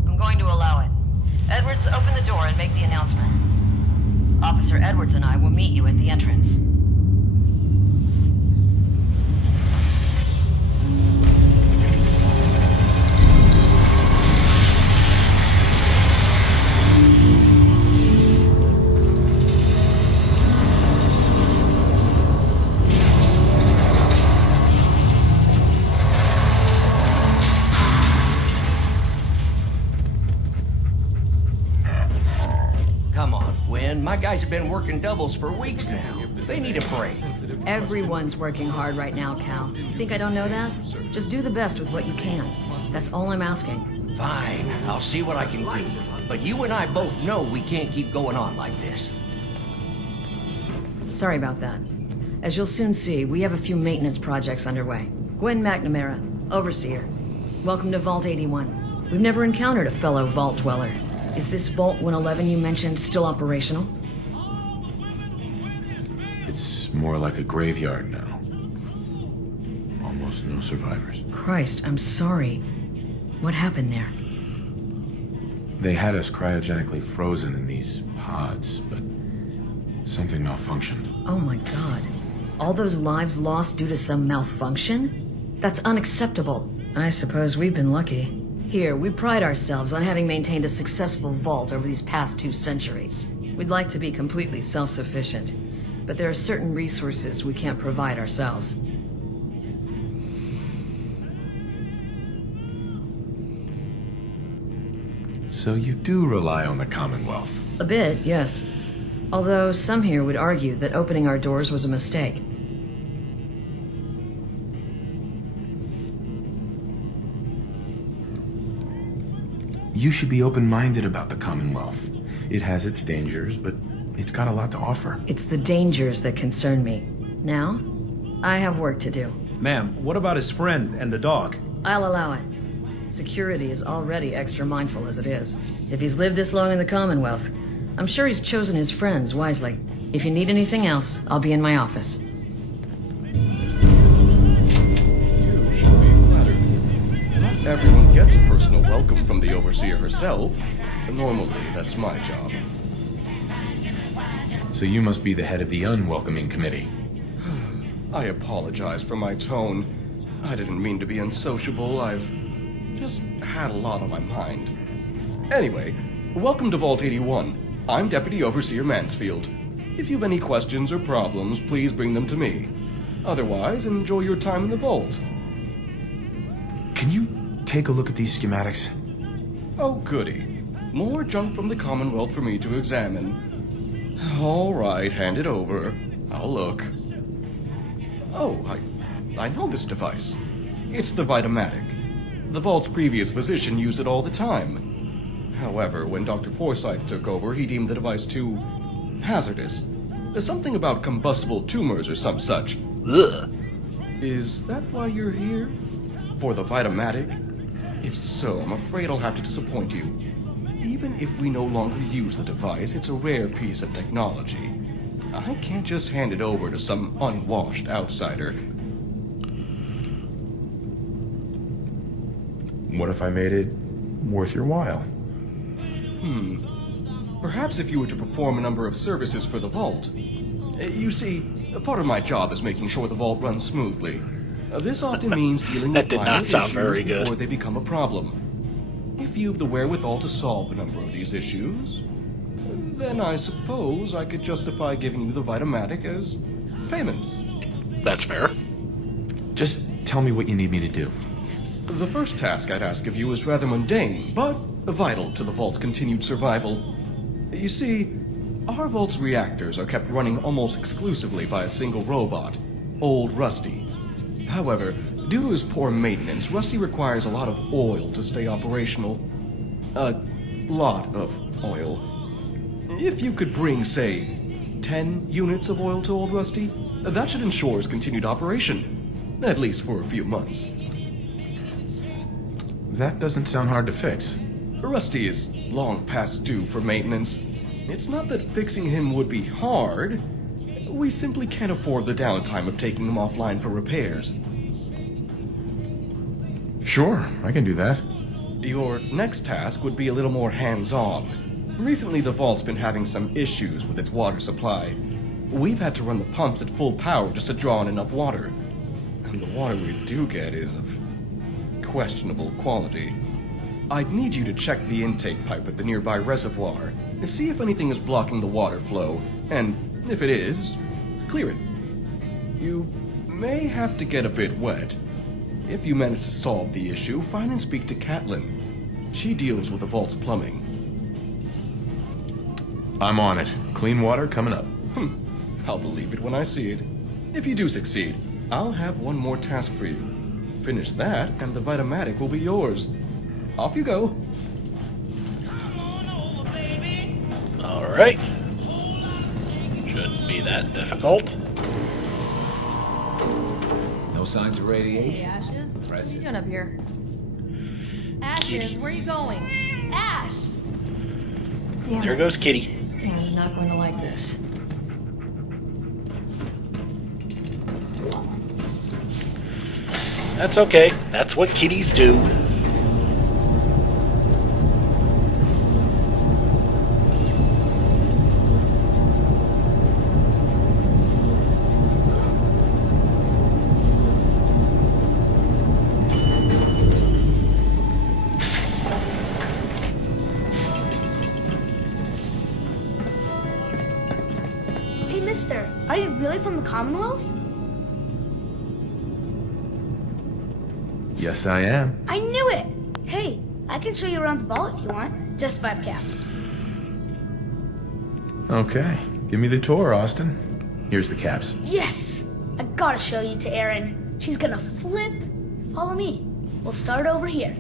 I'm going to allow it. Edwards, open the door and make the announcement. Officer Edwards and I will meet you at the entrance. My guys have been working doubles for weeks now. They need a break. Everyone's working hard right now, Cal. You think I don't know that? Just do the best with what you can. That's all I'm asking. Fine, I'll see what I can do. But you and I both know we can't keep going on like this. Sorry about that. As you'll soon see, we have a few maintenance projects underway. Gwen McNamara, Overseer. Welcome to Vault 81. We've never encountered a fellow Vault Dweller. Is this Vault 111 you mentioned still operational? It's more like a graveyard now. Almost no survivors. Christ, I'm sorry. What happened there? They had us cryogenically frozen in these pods, but something malfunctioned. Oh my god. All those lives lost due to some malfunction? That's unacceptable. I suppose we've been lucky. Here, we pride ourselves on having maintained a successful vault over these past 2 centuries. We'd like to be completely self-sufficient, but there are certain resources we can't provide ourselves. So you do rely on the Commonwealth? A bit, yes. Although some here would argue that opening our doors was a mistake. You should be open-minded about the Commonwealth. It has its dangers, but it's got a lot to offer. It's the dangers that concern me. Now, I have work to do. Ma'am, what about his friend and the dog? I'll allow it. Security is already extra mindful as it is. If he's lived this long in the Commonwealth, I'm sure he's chosen his friends wisely. If you need anything else, I'll be in my office. You should be flattered. Not everyone gets a personal welcome from the Overseer herself. Normally, that's my job. So you must be the head of the unwelcoming committee. I apologize for my tone. I didn't mean to be unsociable. I've just had a lot on my mind. Anyway, welcome to Vault 81. I'm Deputy Overseer Mansfield. If you have any questions or problems, please bring them to me. Otherwise, enjoy your time in the vault. Can you take a look at these schematics? Oh, goody. More junk from the Commonwealth for me to examine. All right, hand it over. I'll look. Oh, I know this device. It's the Vitamatic. The Vault's previous physician used it all the time. However, when Dr. Forsyth took over, he deemed the device too hazardous. There's something about combustible tumors or some such. Ugh. Is that why you're here? For the Vitamatic? If so, I'm afraid I'll have to disappoint you. Even if we no longer use the device, it's a rare piece of technology. I can't just hand it over to some unwashed outsider. What if I made it worth your while? Perhaps if you were to perform a number of services for the Vault. You see, a part of my job is making sure the Vault runs smoothly. This often means dealing with minor issues before they become a problem. If you've the wherewithal to solve a number of these issues, then I suppose I could justify giving you the Vitamatic as payment. That's fair. Just tell me what you need me to do. The first task I'd ask of you is rather mundane, but vital to the Vault's continued survival. You see, our Vault's reactors are kept running almost exclusively by a single robot, Old Rusty. However, due to his poor maintenance, Rusty requires a lot of oil to stay operational. A lot of oil. If you could bring, say, 10 units of oil to Old Rusty, that should ensure his continued operation. At least for a few months. That doesn't sound hard to fix. Rusty is long past due for maintenance. It's not that fixing him would be hard. We simply can't afford the downtime of taking him offline for repairs. Sure, I can do that. Your next task would be a little more hands-on. Recently, the Vault's been having some issues with its water supply. We've had to run the pumps at full power just to draw in enough water. And the water we do get is of questionable quality. I'd need you to check the intake pipe at the nearby reservoir, and see if anything is blocking the water flow, and if it is, clear it. You may have to get a bit wet. If you manage to solve the issue, find and speak to Catelyn. She deals with the Vault's plumbing. I'm on it. Clean water coming up. I'll believe it when I see it. If you do succeed, I'll have one more task for you. Finish that, and the Vitamatic will be yours. Off you go. Alright. Shouldn't be that difficult. No signs of radiation. Hey, Ashes. What are Impressive. you doing up here? Ashes, where are you going? Ash! Damn There it. goes Kitty. I'm not going to like this. That's okay. That's what kitties do. Hey, mister, are you really from the Commonwealth? Yes, I am. I knew it! Hey, I can show you around the vault if you want. Just 5 caps. Okay. Give me the tour, Austin. Here's the caps. Yes! I gotta show you to Erin. She's gonna flip. Follow me. We'll start over here.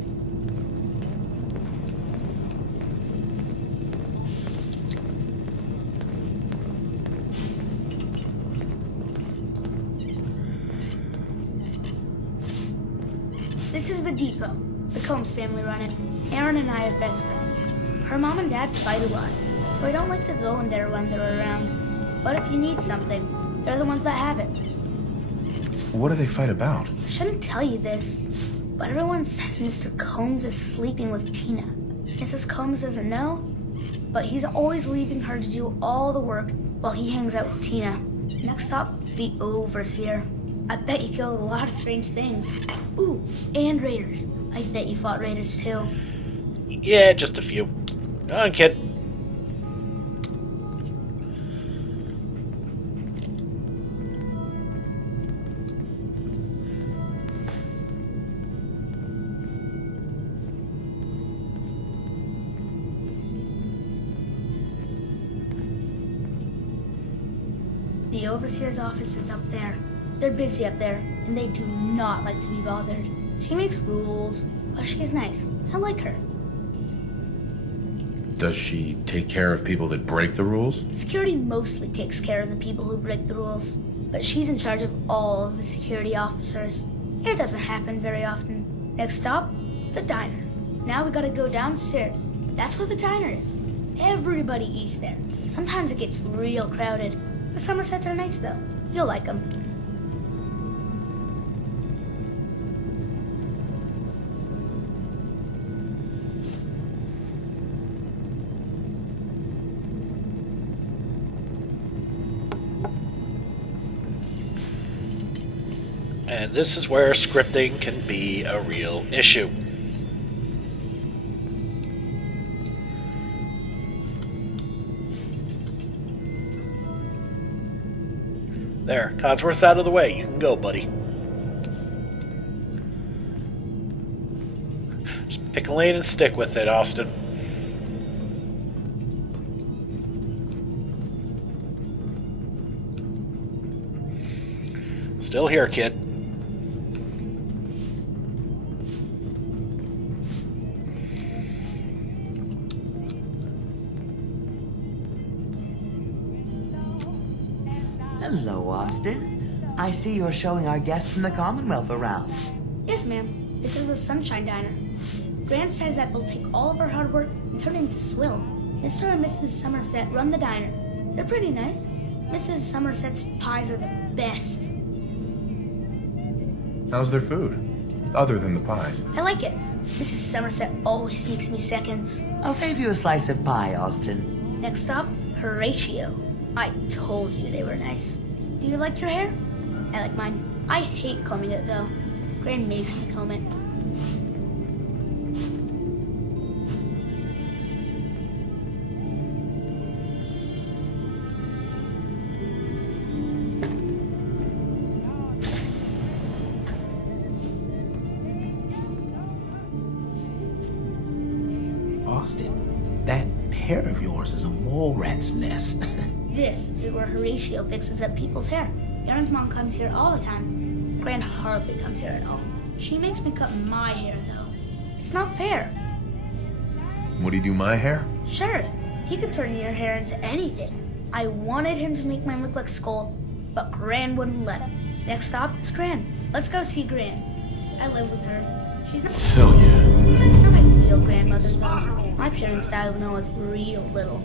This is the depot. The Combs family run it. Erin and I are best friends. Her mom and dad fight a lot, so I don't like to go in there when they're around. But if you need something, they're the ones that have it. What do they fight about? I shouldn't tell you this, but everyone says Mr. Combs is sleeping with Tina. Mrs. Combs doesn't know, but he's always leaving her to do all the work while he hangs out with Tina. Next stop, the Overseer. I bet you killed a lot of strange things. Ooh, and raiders. I bet you fought raiders too. Yeah, just a few. Go on, kid. The Overseer's office is up there. They're busy up there, and they do not like to be bothered. She makes rules, but she's nice. I like her. Does she take care of people that break the rules? Security mostly takes care of the people who break the rules, but she's in charge of all of the security officers. It doesn't happen very often. Next stop, the diner. Now we gotta go downstairs. That's where the diner is. Everybody eats there. Sometimes it gets real crowded. The Somersets are nice though. You'll like them. And this is where scripting can be a real issue. There, Codsworth's out of the way. You can go, buddy. Just pick a lane and stick with it, Austin. Still here, kid. Hello, Austin. I see you're showing our guests from the Commonwealth around. Yes, ma'am. This is the Sunshine Diner. Grant says that they'll take all of our hard work and turn it into swill. Mr. and Mrs. Somerset run the diner. They're pretty nice. Mrs. Somerset's pies are the best. How's their food? Other than the pies. I like it. Mrs. Somerset always sneaks me seconds. I'll save you a slice of pie, Austin. Next stop, Horatio. I told you they were nice. Do you like your hair? I like mine. I hate combing it though. Gran makes me comb it. Austin, That hair of yours is a mole rat's nest. This is where Horatio fixes up people's hair. Aaron's mom comes here all the time. Gran hardly comes here at all. She makes me cut my hair, though. It's not fair. Would he do my hair? Sure, he could turn your hair into anything. I wanted him to make mine look like Skull, but Gran wouldn't let him. Next stop, it's Gran. Let's go see Gran. I live with her. She's not... Hell yeah. Not my real grandmother, though. My parents died when I was real little.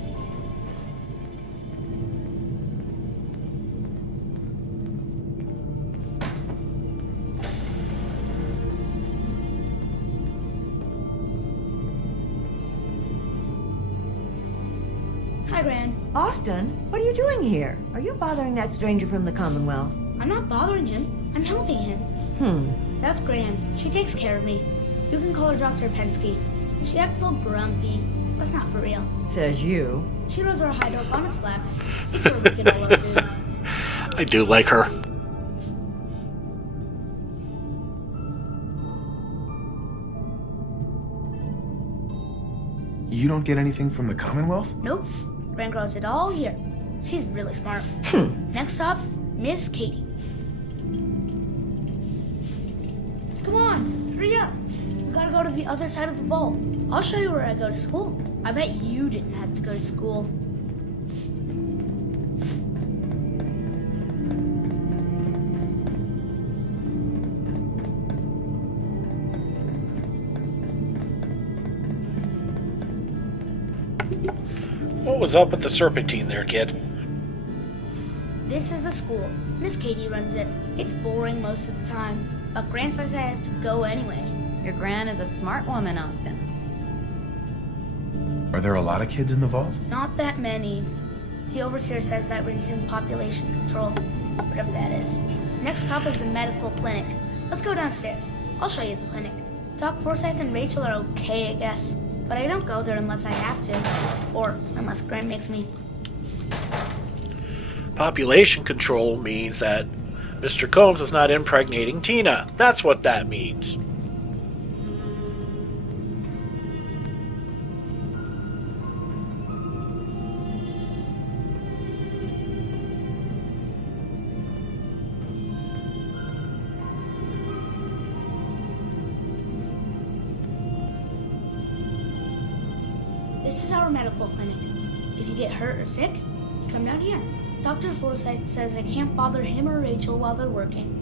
Hi, Gran. Austin, what are you doing here? Are you bothering that stranger from the Commonwealth? I'm not bothering him. I'm helping him. That's Gran. She takes care of me. You can call her Dr. Pensky. She acts all grumpy, but it's not for real. Says you. She runs our hydroponics lab. It's where we get all our food. I do like her. You don't get anything from the Commonwealth? Nope. Gran grows it all here. She's really smart. Next stop, Miss Katie. Come on, hurry up. We gotta go to the other side of the vault. I'll show you where I go to school. I bet you didn't have to go to school. What was up with the serpentine there, kid? This is the school. Miss Katie runs it. It's boring most of the time, but Gran says I have to go anyway. Your Gran is a smart woman, Austin. Are there a lot of kids in the vault? Not that many. The overseer says that we're using population control, whatever that is. Next stop is the medical clinic. Let's go downstairs. I'll show you the clinic. Doc Forsyth and Rachel are okay, I guess. But I don't go there unless I have to. Or unless Gran makes me. Population control means that Mr. Combs is not impregnating Tina. That's what that means. This is our medical clinic. If you get hurt or sick, you come down here. Dr. Forsyth says I can't bother him or Rachel while they're working.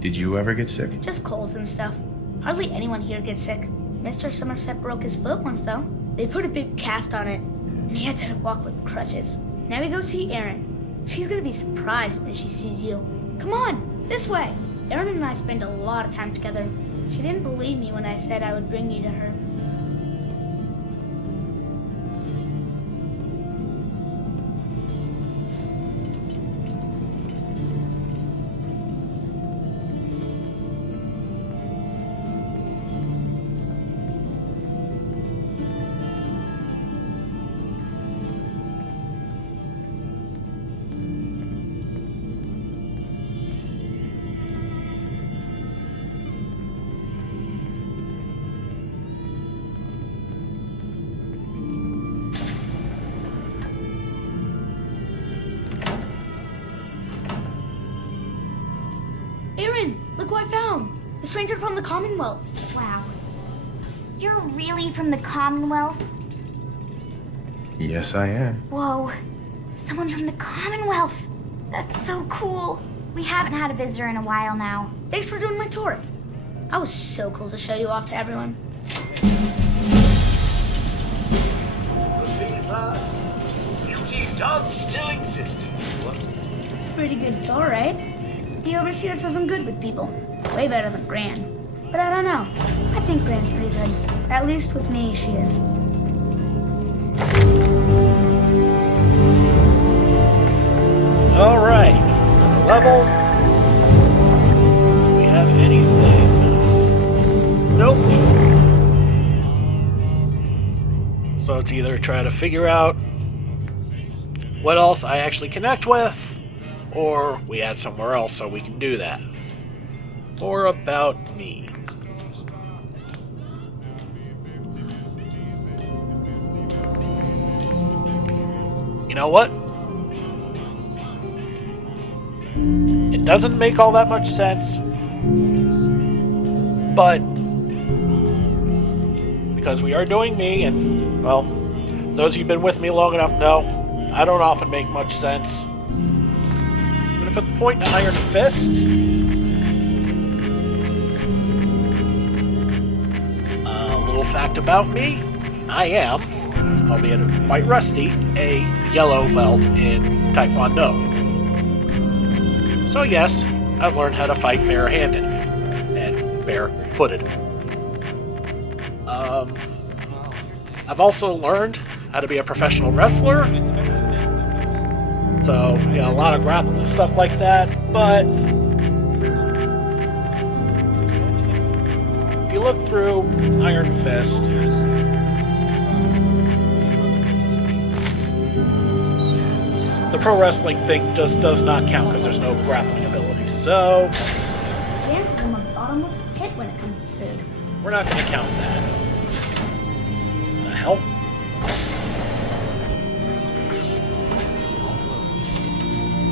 Did you ever get sick? Just colds and stuff. Hardly anyone here gets sick. Mr. Somerset broke his foot once, though. They put a big cast on it, and he had to walk with crutches. Now we go see Erin. She's gonna be surprised when she sees you. Come on, this way. Erin and I spend a lot of time together. She didn't believe me when I said I would bring you to her. Erin, look who I found! The stranger from the Commonwealth. Wow. You're really from the Commonwealth? Yes, I am. Whoa. Someone from the Commonwealth. That's so cool. We haven't had a visitor in a while now. Thanks for doing my tour. I was so cool to show you off to everyone. Beauty does still exist in this world. Pretty good tour, right? The overseer says I'm good with people. Way better than Gran. But I don't know. I think Gran's pretty good. At least with me, she is. Alright, another level. Do we have anything? Nope. So it's either try to figure out what else I actually connect with, or we add somewhere else so we can do that. Or about me. You know what? It doesn't make all that much sense, but because we are doing me, and, well, those of you who've been with me long enough know I don't often make much sense. I'm going to put the point in Iron Fist. A little fact about me, I am, albeit quite rusty, a yellow belt in Taekwondo. So yes, I've learned how to fight barehanded and barefooted. I've also learned how to be a professional wrestler. So, a lot of grappling and stuff like that, but if you look through Iron Fist, the pro wrestling thing just does not count because there's no grappling ability. So, Dance is in the bottomless pit when it comes to food. we're not going to count that. The hell?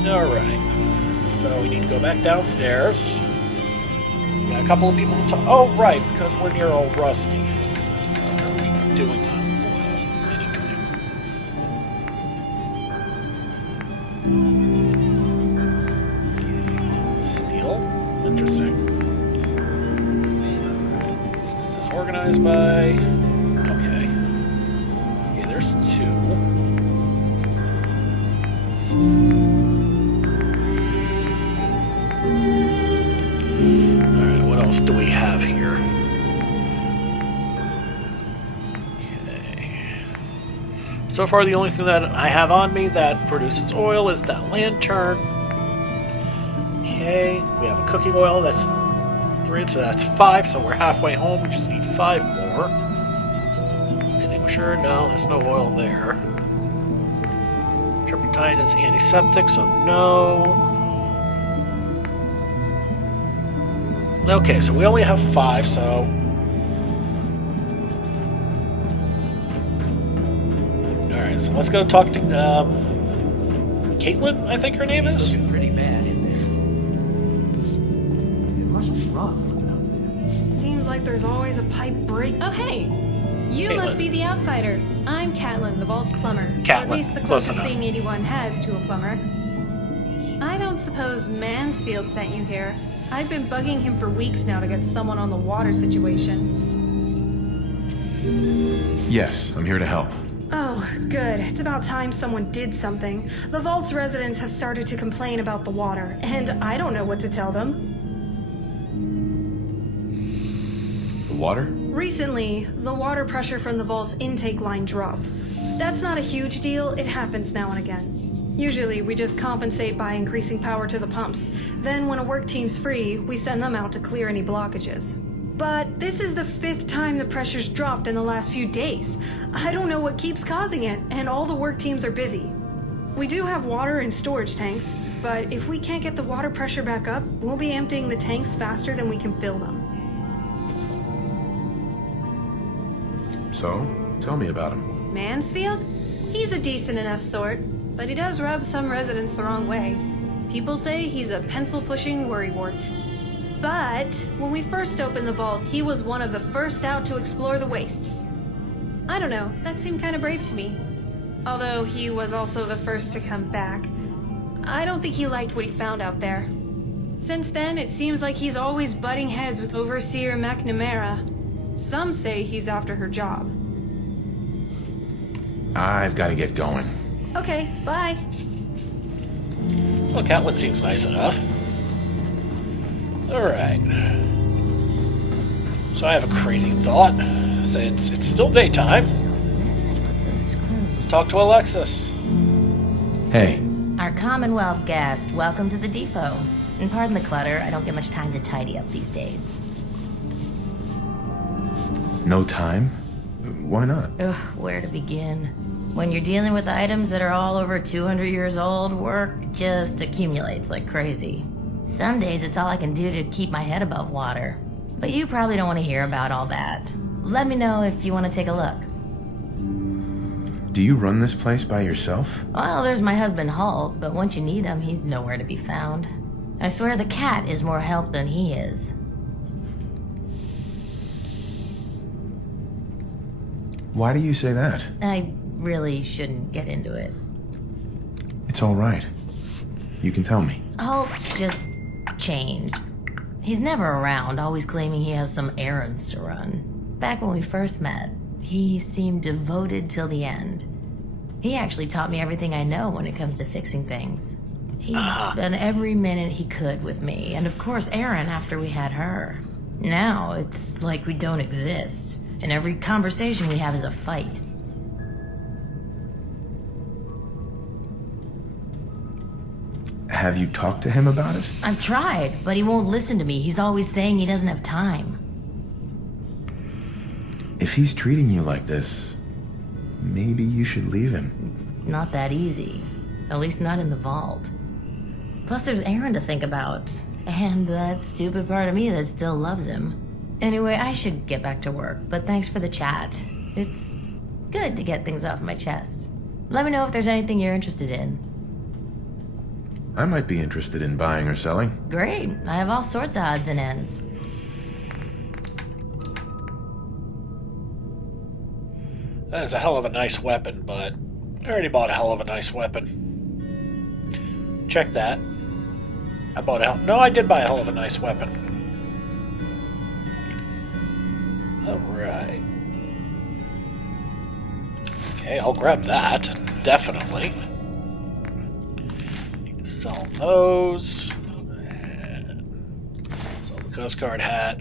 Alright. So we need to go back downstairs. We got a couple of people to talk. Oh, right, because we're near Old Rusty. What are we doing on anyway? Steel? Interesting. Is this organized by... Okay. Okay, there's two. Alright, what else do we have here? Okay. So far, the only thing that I have on me that produces oil is that lantern. Okay, we have a cooking oil, that's 3, so that's 5, so we're halfway home, we just need 5 more. Extinguisher, no, there's no oil there. Turpentine is antiseptic, so no. Okay, so we only have 5, so... Alright, so let's go talk to, Caitlin, I think her name is? Looking pretty bad in there. It must be rough looking out there. Seems like there's always a pipe break. Oh, hey! You Caitlin. must be the outsider. I'm Catelyn, the vault's plumber. Catelyn, Or at least the close closest enough. thing 81 has to a plumber. I don't suppose Mansfield sent you here. I've been bugging him for weeks now to get someone on the water situation. Yes, I'm here to help. Oh, good. It's about time someone did something. The vault's residents have started to complain about the water, and I don't know what to tell them. The water? Recently, the water pressure from the vault's intake line dropped. That's not a huge deal, it happens now and again. Usually, we just compensate by increasing power to the pumps. Then, when a work team's free, we send them out to clear any blockages. But this is the 5th time the pressure's dropped in the last few days. I don't know what keeps causing it, and all the work teams are busy. We do have water in storage tanks, but if we can't get the water pressure back up, we'll be emptying the tanks faster than we can fill them. So, tell me about him. Mansfield? He's a decent enough sort, but he does rub some residents the wrong way. People say he's a pencil-pushing worrywart. But when we first opened the vault, he was one of the first out to explore the wastes. I don't know, that seemed kind of brave to me. Although he was also the first to come back. I don't think he liked what he found out there. Since then, it seems like he's always butting heads with Overseer McNamara. Some say he's after her job. I've got to get going. Okay, bye. Well, Catelyn seems nice enough. Alright. So I have a crazy thought. Since it's still daytime, let's talk to Alexis. Hey. Our Commonwealth guest, welcome to the depot. And pardon the clutter, I don't get much time to tidy up these days. No time? Why not? Ugh, where to begin? When you're dealing with items that are all over 200 years old, work just accumulates like crazy. Some days it's all I can do to keep my head above water. But you probably don't want to hear about all that. Let me know if you want to take a look. Do you run this place by yourself? Well, there's my husband Halt, but once you need him, he's nowhere to be found. I swear the cat is more help than he is. Why do you say that? I really shouldn't get into it. It's all right. You can tell me. Halt's just changed. He's never around, always claiming he has some errands to run. Back when we first met, he seemed devoted till the end. He actually taught me everything I know when it comes to fixing things. He spent every minute he could with me, and of course Erin after we had her. Now, it's like we don't exist, and every conversation we have is a fight. Have you talked to him about it? I've tried, but he won't listen to me. He's always saying he doesn't have time. If he's treating you like this, maybe you should leave him. It's not that easy. At least not in the vault. Plus there's Erin to think about. And that stupid part of me that still loves him. Anyway, I should get back to work, but thanks for the chat. It's good to get things off my chest. Let me know if there's anything you're interested in. I might be interested in buying or selling. Great. I have all sorts of odds and ends. That is a hell of a nice weapon, but I already bought a hell of a nice weapon. Check that. No, I did buy a hell of a nice weapon. Alright. Okay, I'll grab that. Definitely. Need to sell those. And sell the Coast Guard hat.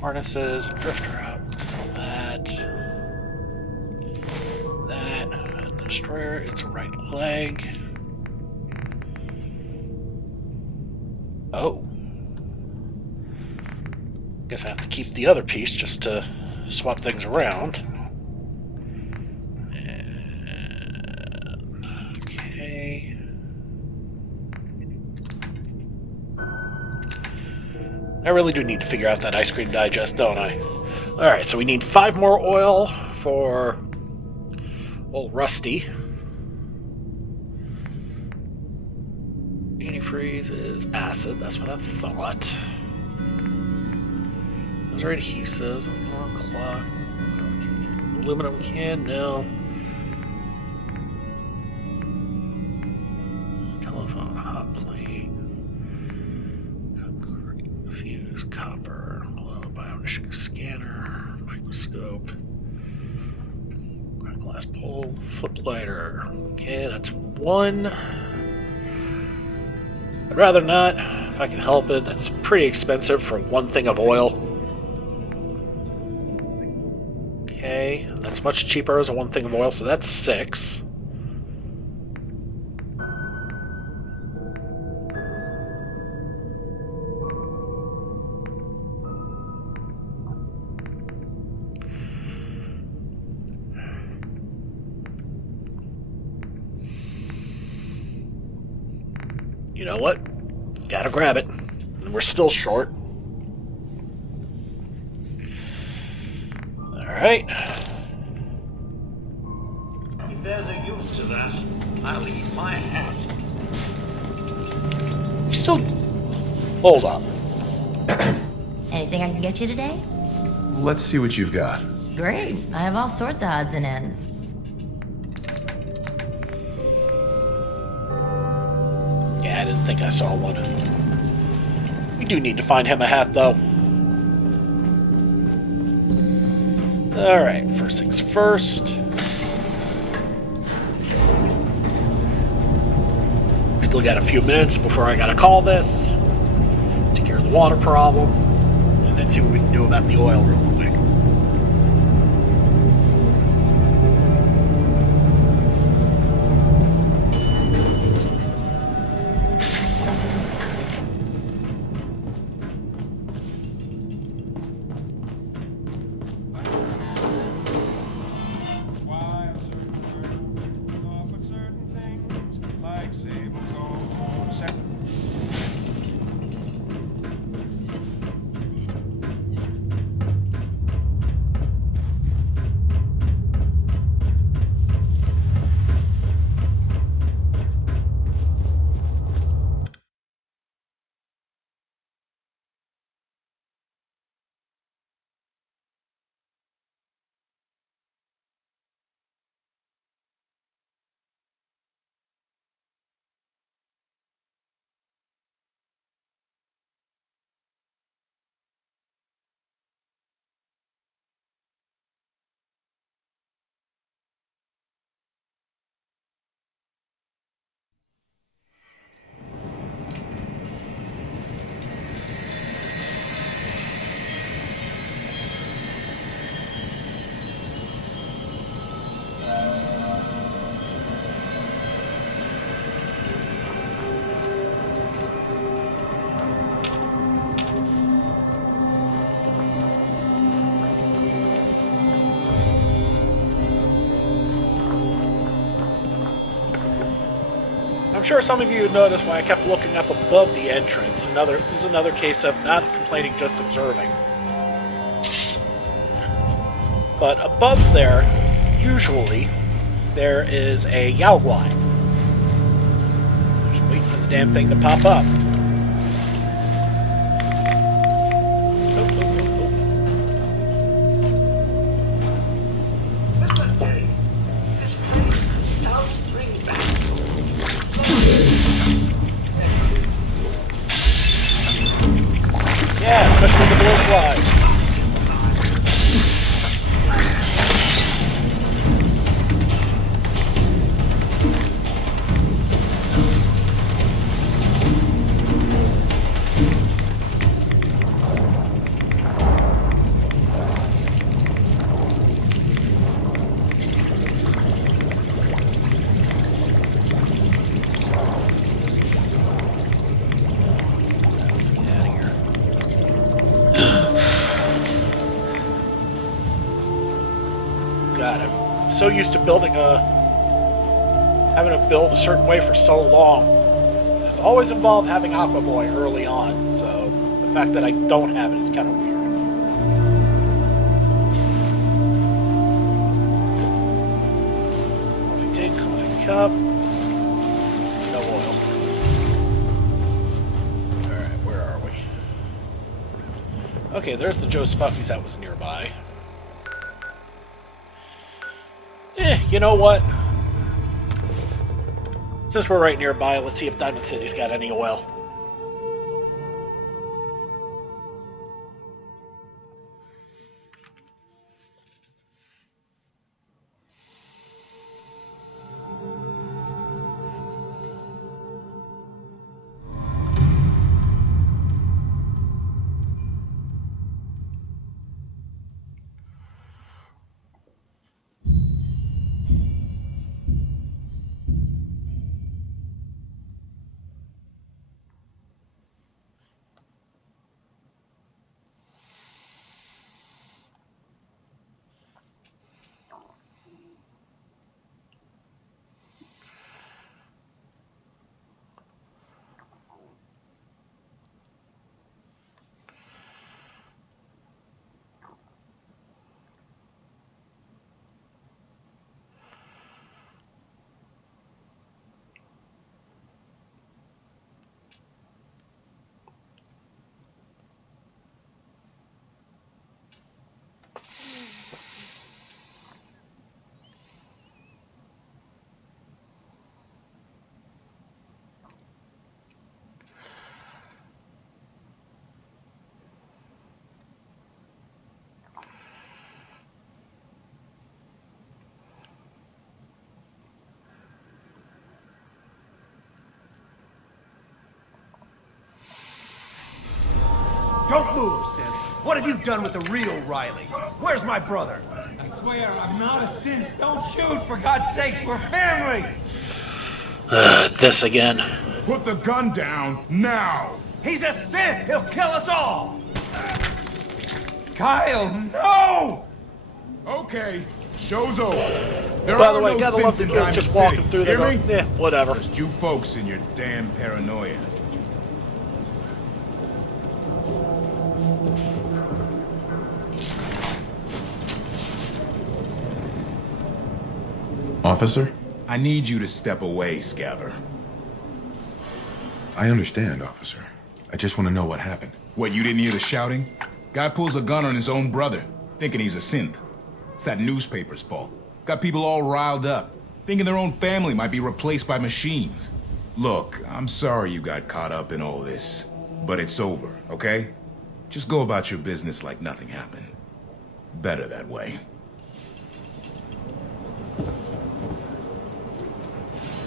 Harnesses, drifter out. Sell that. That. And the destroyer, its right leg. Oh. Guess I have to keep the other piece just to swap things around. Okay. I really do need to figure out that ice cream digest, don't I? Alright, so we need 5 more oil for old Rusty. Antifreeze is acid, that's what I thought. Those are adhesives. Alarm clock. Aluminum can, no. Telephone, hot plate. Concrete, fuse, copper. Biometric scanner. Microscope. Glass pole. Flip lighter. Okay, that's 1. I'd rather not, if I can help it. That's pretty expensive for 1 thing of oil. Okay, that's much cheaper as a 1 thing of oil, so that's 6. You know what? Gotta grab it. And we're still short. Alright. If there's a use to that, I'll eat my hat. We still... Hold on. Anything I can get you today? Let's see what you've got. Great. I have all sorts of odds and ends. Yeah, I didn't think I saw one. We do need to find him a hat, though. Alright, first things first. We still got a few minutes before I gotta call this. Take care of the water problem. And then see what we can do about the oil real quick. I'm sure some of you noticed why I kept looking up above the entrance. This is another case of not complaining, just observing. But above there, usually, there is a Yao Guai. Just waiting for the damn thing to pop up. Yeah, especially the blue flies. So used to having to build a certain way for so long. It's always involved having Aqua Boy early on, so the fact that I don't have it is kind of weird. Coffee tin, coffee cup. No oil. Alright, where are we? Okay, there's the Joe Spuffies that was nearby. You know what? Since we're right nearby, let's see if Diamond City's got any oil. Don't move, Sim. What have you done with the real Riley? Where's my brother? I swear, I'm not a synth. Don't shoot, for God's sakes, we're family! This again. Put the gun down, now! He's a synth! He'll kill us all! Kyle, no! Okay, show's over. By the way, gotta love the kid just walking through there. Yeah, whatever. Just you folks and your damn paranoia. Officer? I need you to step away, Scaver. I understand, officer. I just want to know what happened. What, you didn't hear the shouting? Guy pulls a gun on his own brother, thinking he's a synth. It's that newspaper's fault. Got people all riled up, thinking their own family might be replaced by machines. Look, I'm sorry you got caught up in all this, but it's over, okay? Just go about your business like nothing happened. Better that way.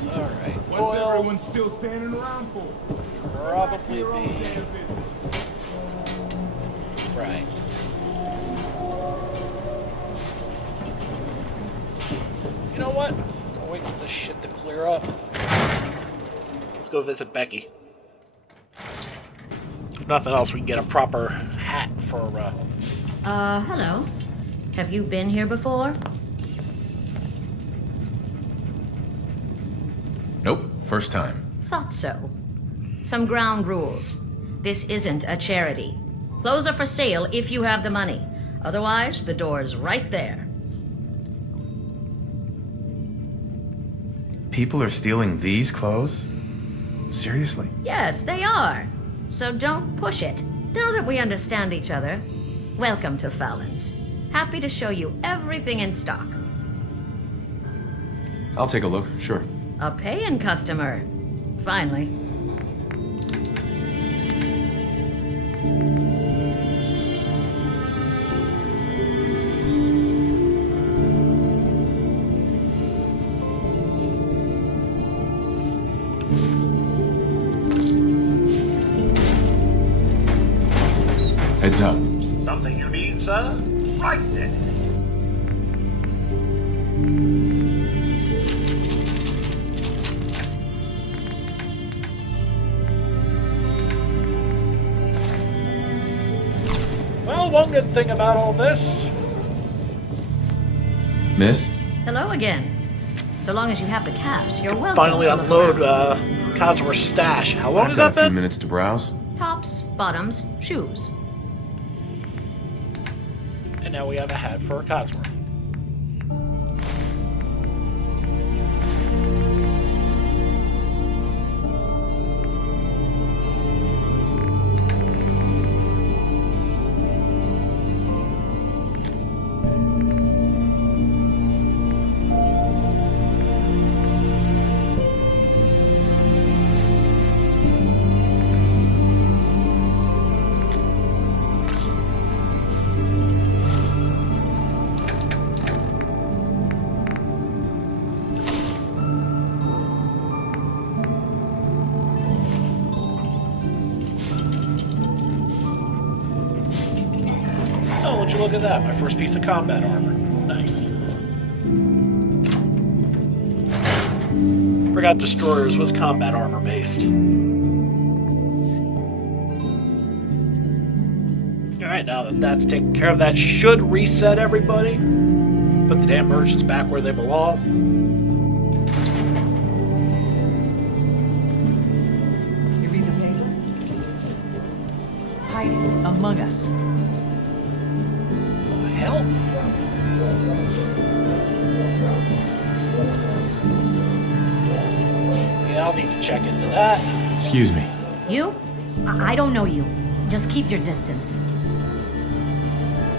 Alright. What's everyone still standing around for? Probably be... Right. You know what? I'll wait for this shit to clear up. Let's go visit Becky. If nothing else, we can get a proper hat for, hello. Have you been here before? Nope. First time. Thought so. Some ground rules. This isn't a charity. Clothes are for sale if you have the money. Otherwise, the door's right there. People are stealing these clothes? Seriously? Yes, they are. So don't push it. Now that we understand each other, welcome to Fallon's. Happy to show you everything in stock. I'll take a look, sure. A paying customer. Finally. Heads up. Something you need, sir? Right then. Well, one good thing about all this. Miss? Hello again. So long as you have the caps, you're welcome. Finally to unload Codsworth's stash. How long I've has got that a few been? minutes to browse. Tops, bottoms, shoes. And now we have a hat for Codsworth. Oh, would you look at that? My first piece of combat armor. Nice. Forgot Destroyers was combat armor based. Alright, now that that's taken care of, that should reset everybody. Put the damn merchants back where they belong. You read the paper? Hiding among us. Hell? Yeah, I'll need to check into that. Excuse me. You? I don't know you. Just keep your distance.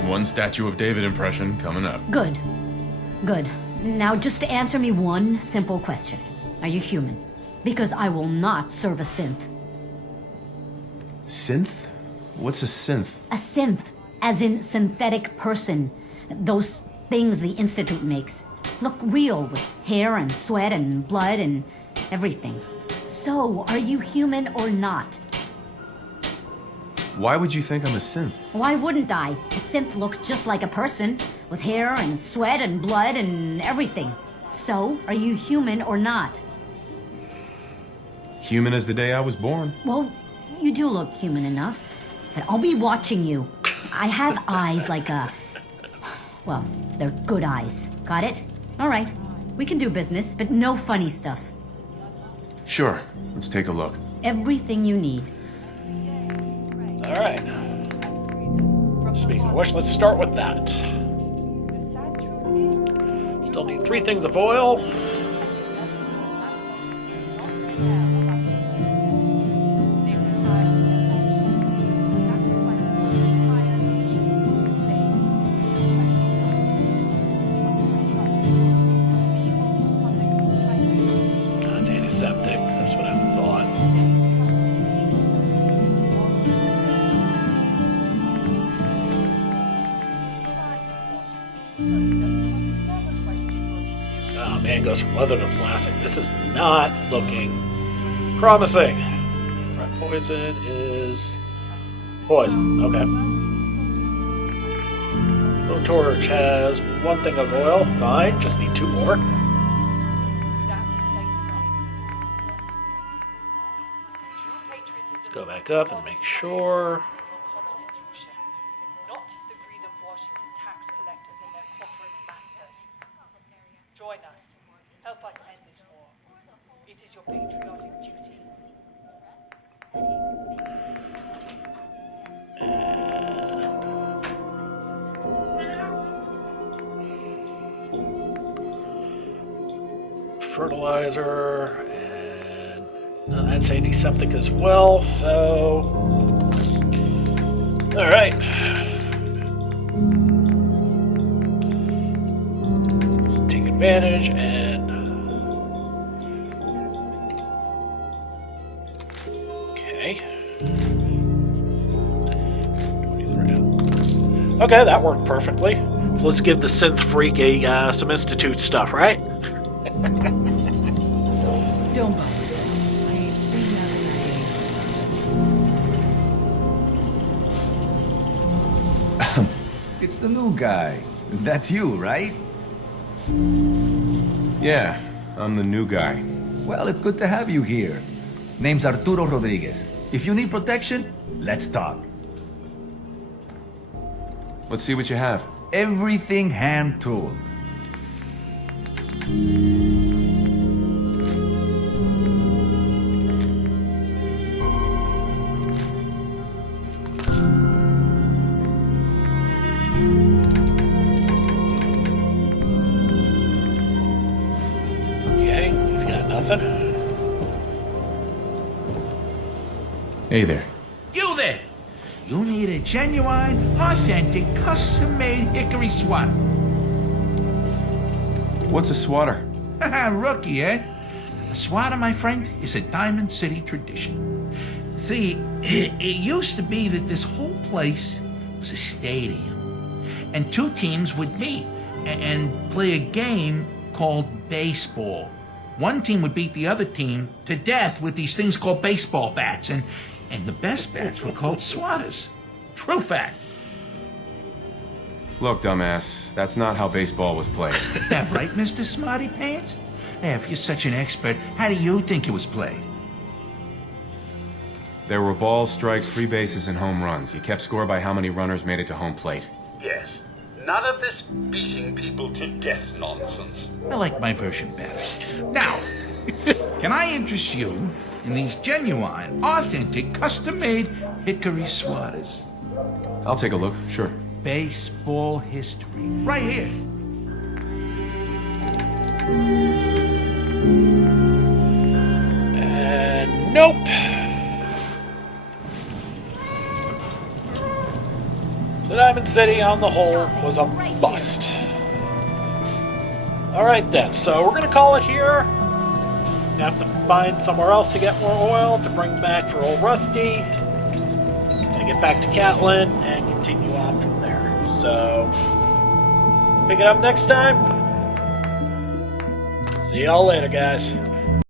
One Statue of David impression coming up. Good. Good. Now just answer me one simple question. Are you human? Because I will not serve a synth. Synth? What's a synth? A synth, as in synthetic person. Those things the Institute makes. Look real with hair and sweat and blood and everything. So, are you human or not? Why would you think I'm a synth? Why wouldn't I? A synth looks just like a person, with hair and sweat and blood and everything. So, are you human or not? Human as the day I was born. Well, you do look human enough. And I'll be watching you. I have eyes like a... Well, they're good eyes. Got it? All right. We can do business, but no funny stuff. Sure. Let's take a look. Everything you need. Alright. Speaking of which, let's start with that. Still need 3 things of oil. That's antiseptic. That's what I thought. Oh man, goes from leather to plastic. This is not looking promising. Right, poison is poison. Okay. Blowtorch has 1 thing of oil. Fine. Just need 2 more. Let's go back up and make sure. Join us. Help us end this war. It is your patriotic fertilizer, and that's antiseptic as well, so... Alright. Let's take advantage and... Okay. 23. Okay, that worked perfectly. So let's give the synth freak some Institute stuff, right? Don't bother. I ain't seen nothing. It's the new guy. That's you, right? Yeah, I'm the new guy. Well, it's good to have you here. Name's Arturo Rodriguez. If you need protection, let's talk. Let's see what you have. Everything hand-tooled. Okay, he's got nothing. Hey there. You there! You need a genuine, authentic, custom-made hickory swatter. What's a swatter? Haha, rookie, eh? A swatter, my friend, is a Diamond City tradition. See, it used to be that this whole place was a stadium, and two teams would meet and play a game called baseball. One team would beat the other team to death with these things called baseball bats, and the best bats were called swatters. True fact. Look, dumbass, that's not how baseball was played. That right, Mr. Smarty Pants? Hey, if you're such an expert, how do you think it was played? There were balls, strikes, free bases, and home runs. You kept score by how many runners made it to home plate. Yes. None of this beating people to death nonsense. I like my version better. Now, can I interest you in these genuine, authentic, custom-made hickory swatters? I'll take a look, sure. Baseball history. Right here. Nope. The Diamond City, on the whole, was a bust. Alright then, so we're gonna call it here. Have to find somewhere else to get more oil to bring back for old Rusty. And get back to Catlin and continue on from there. So, pick it up next time. See y'all later, guys.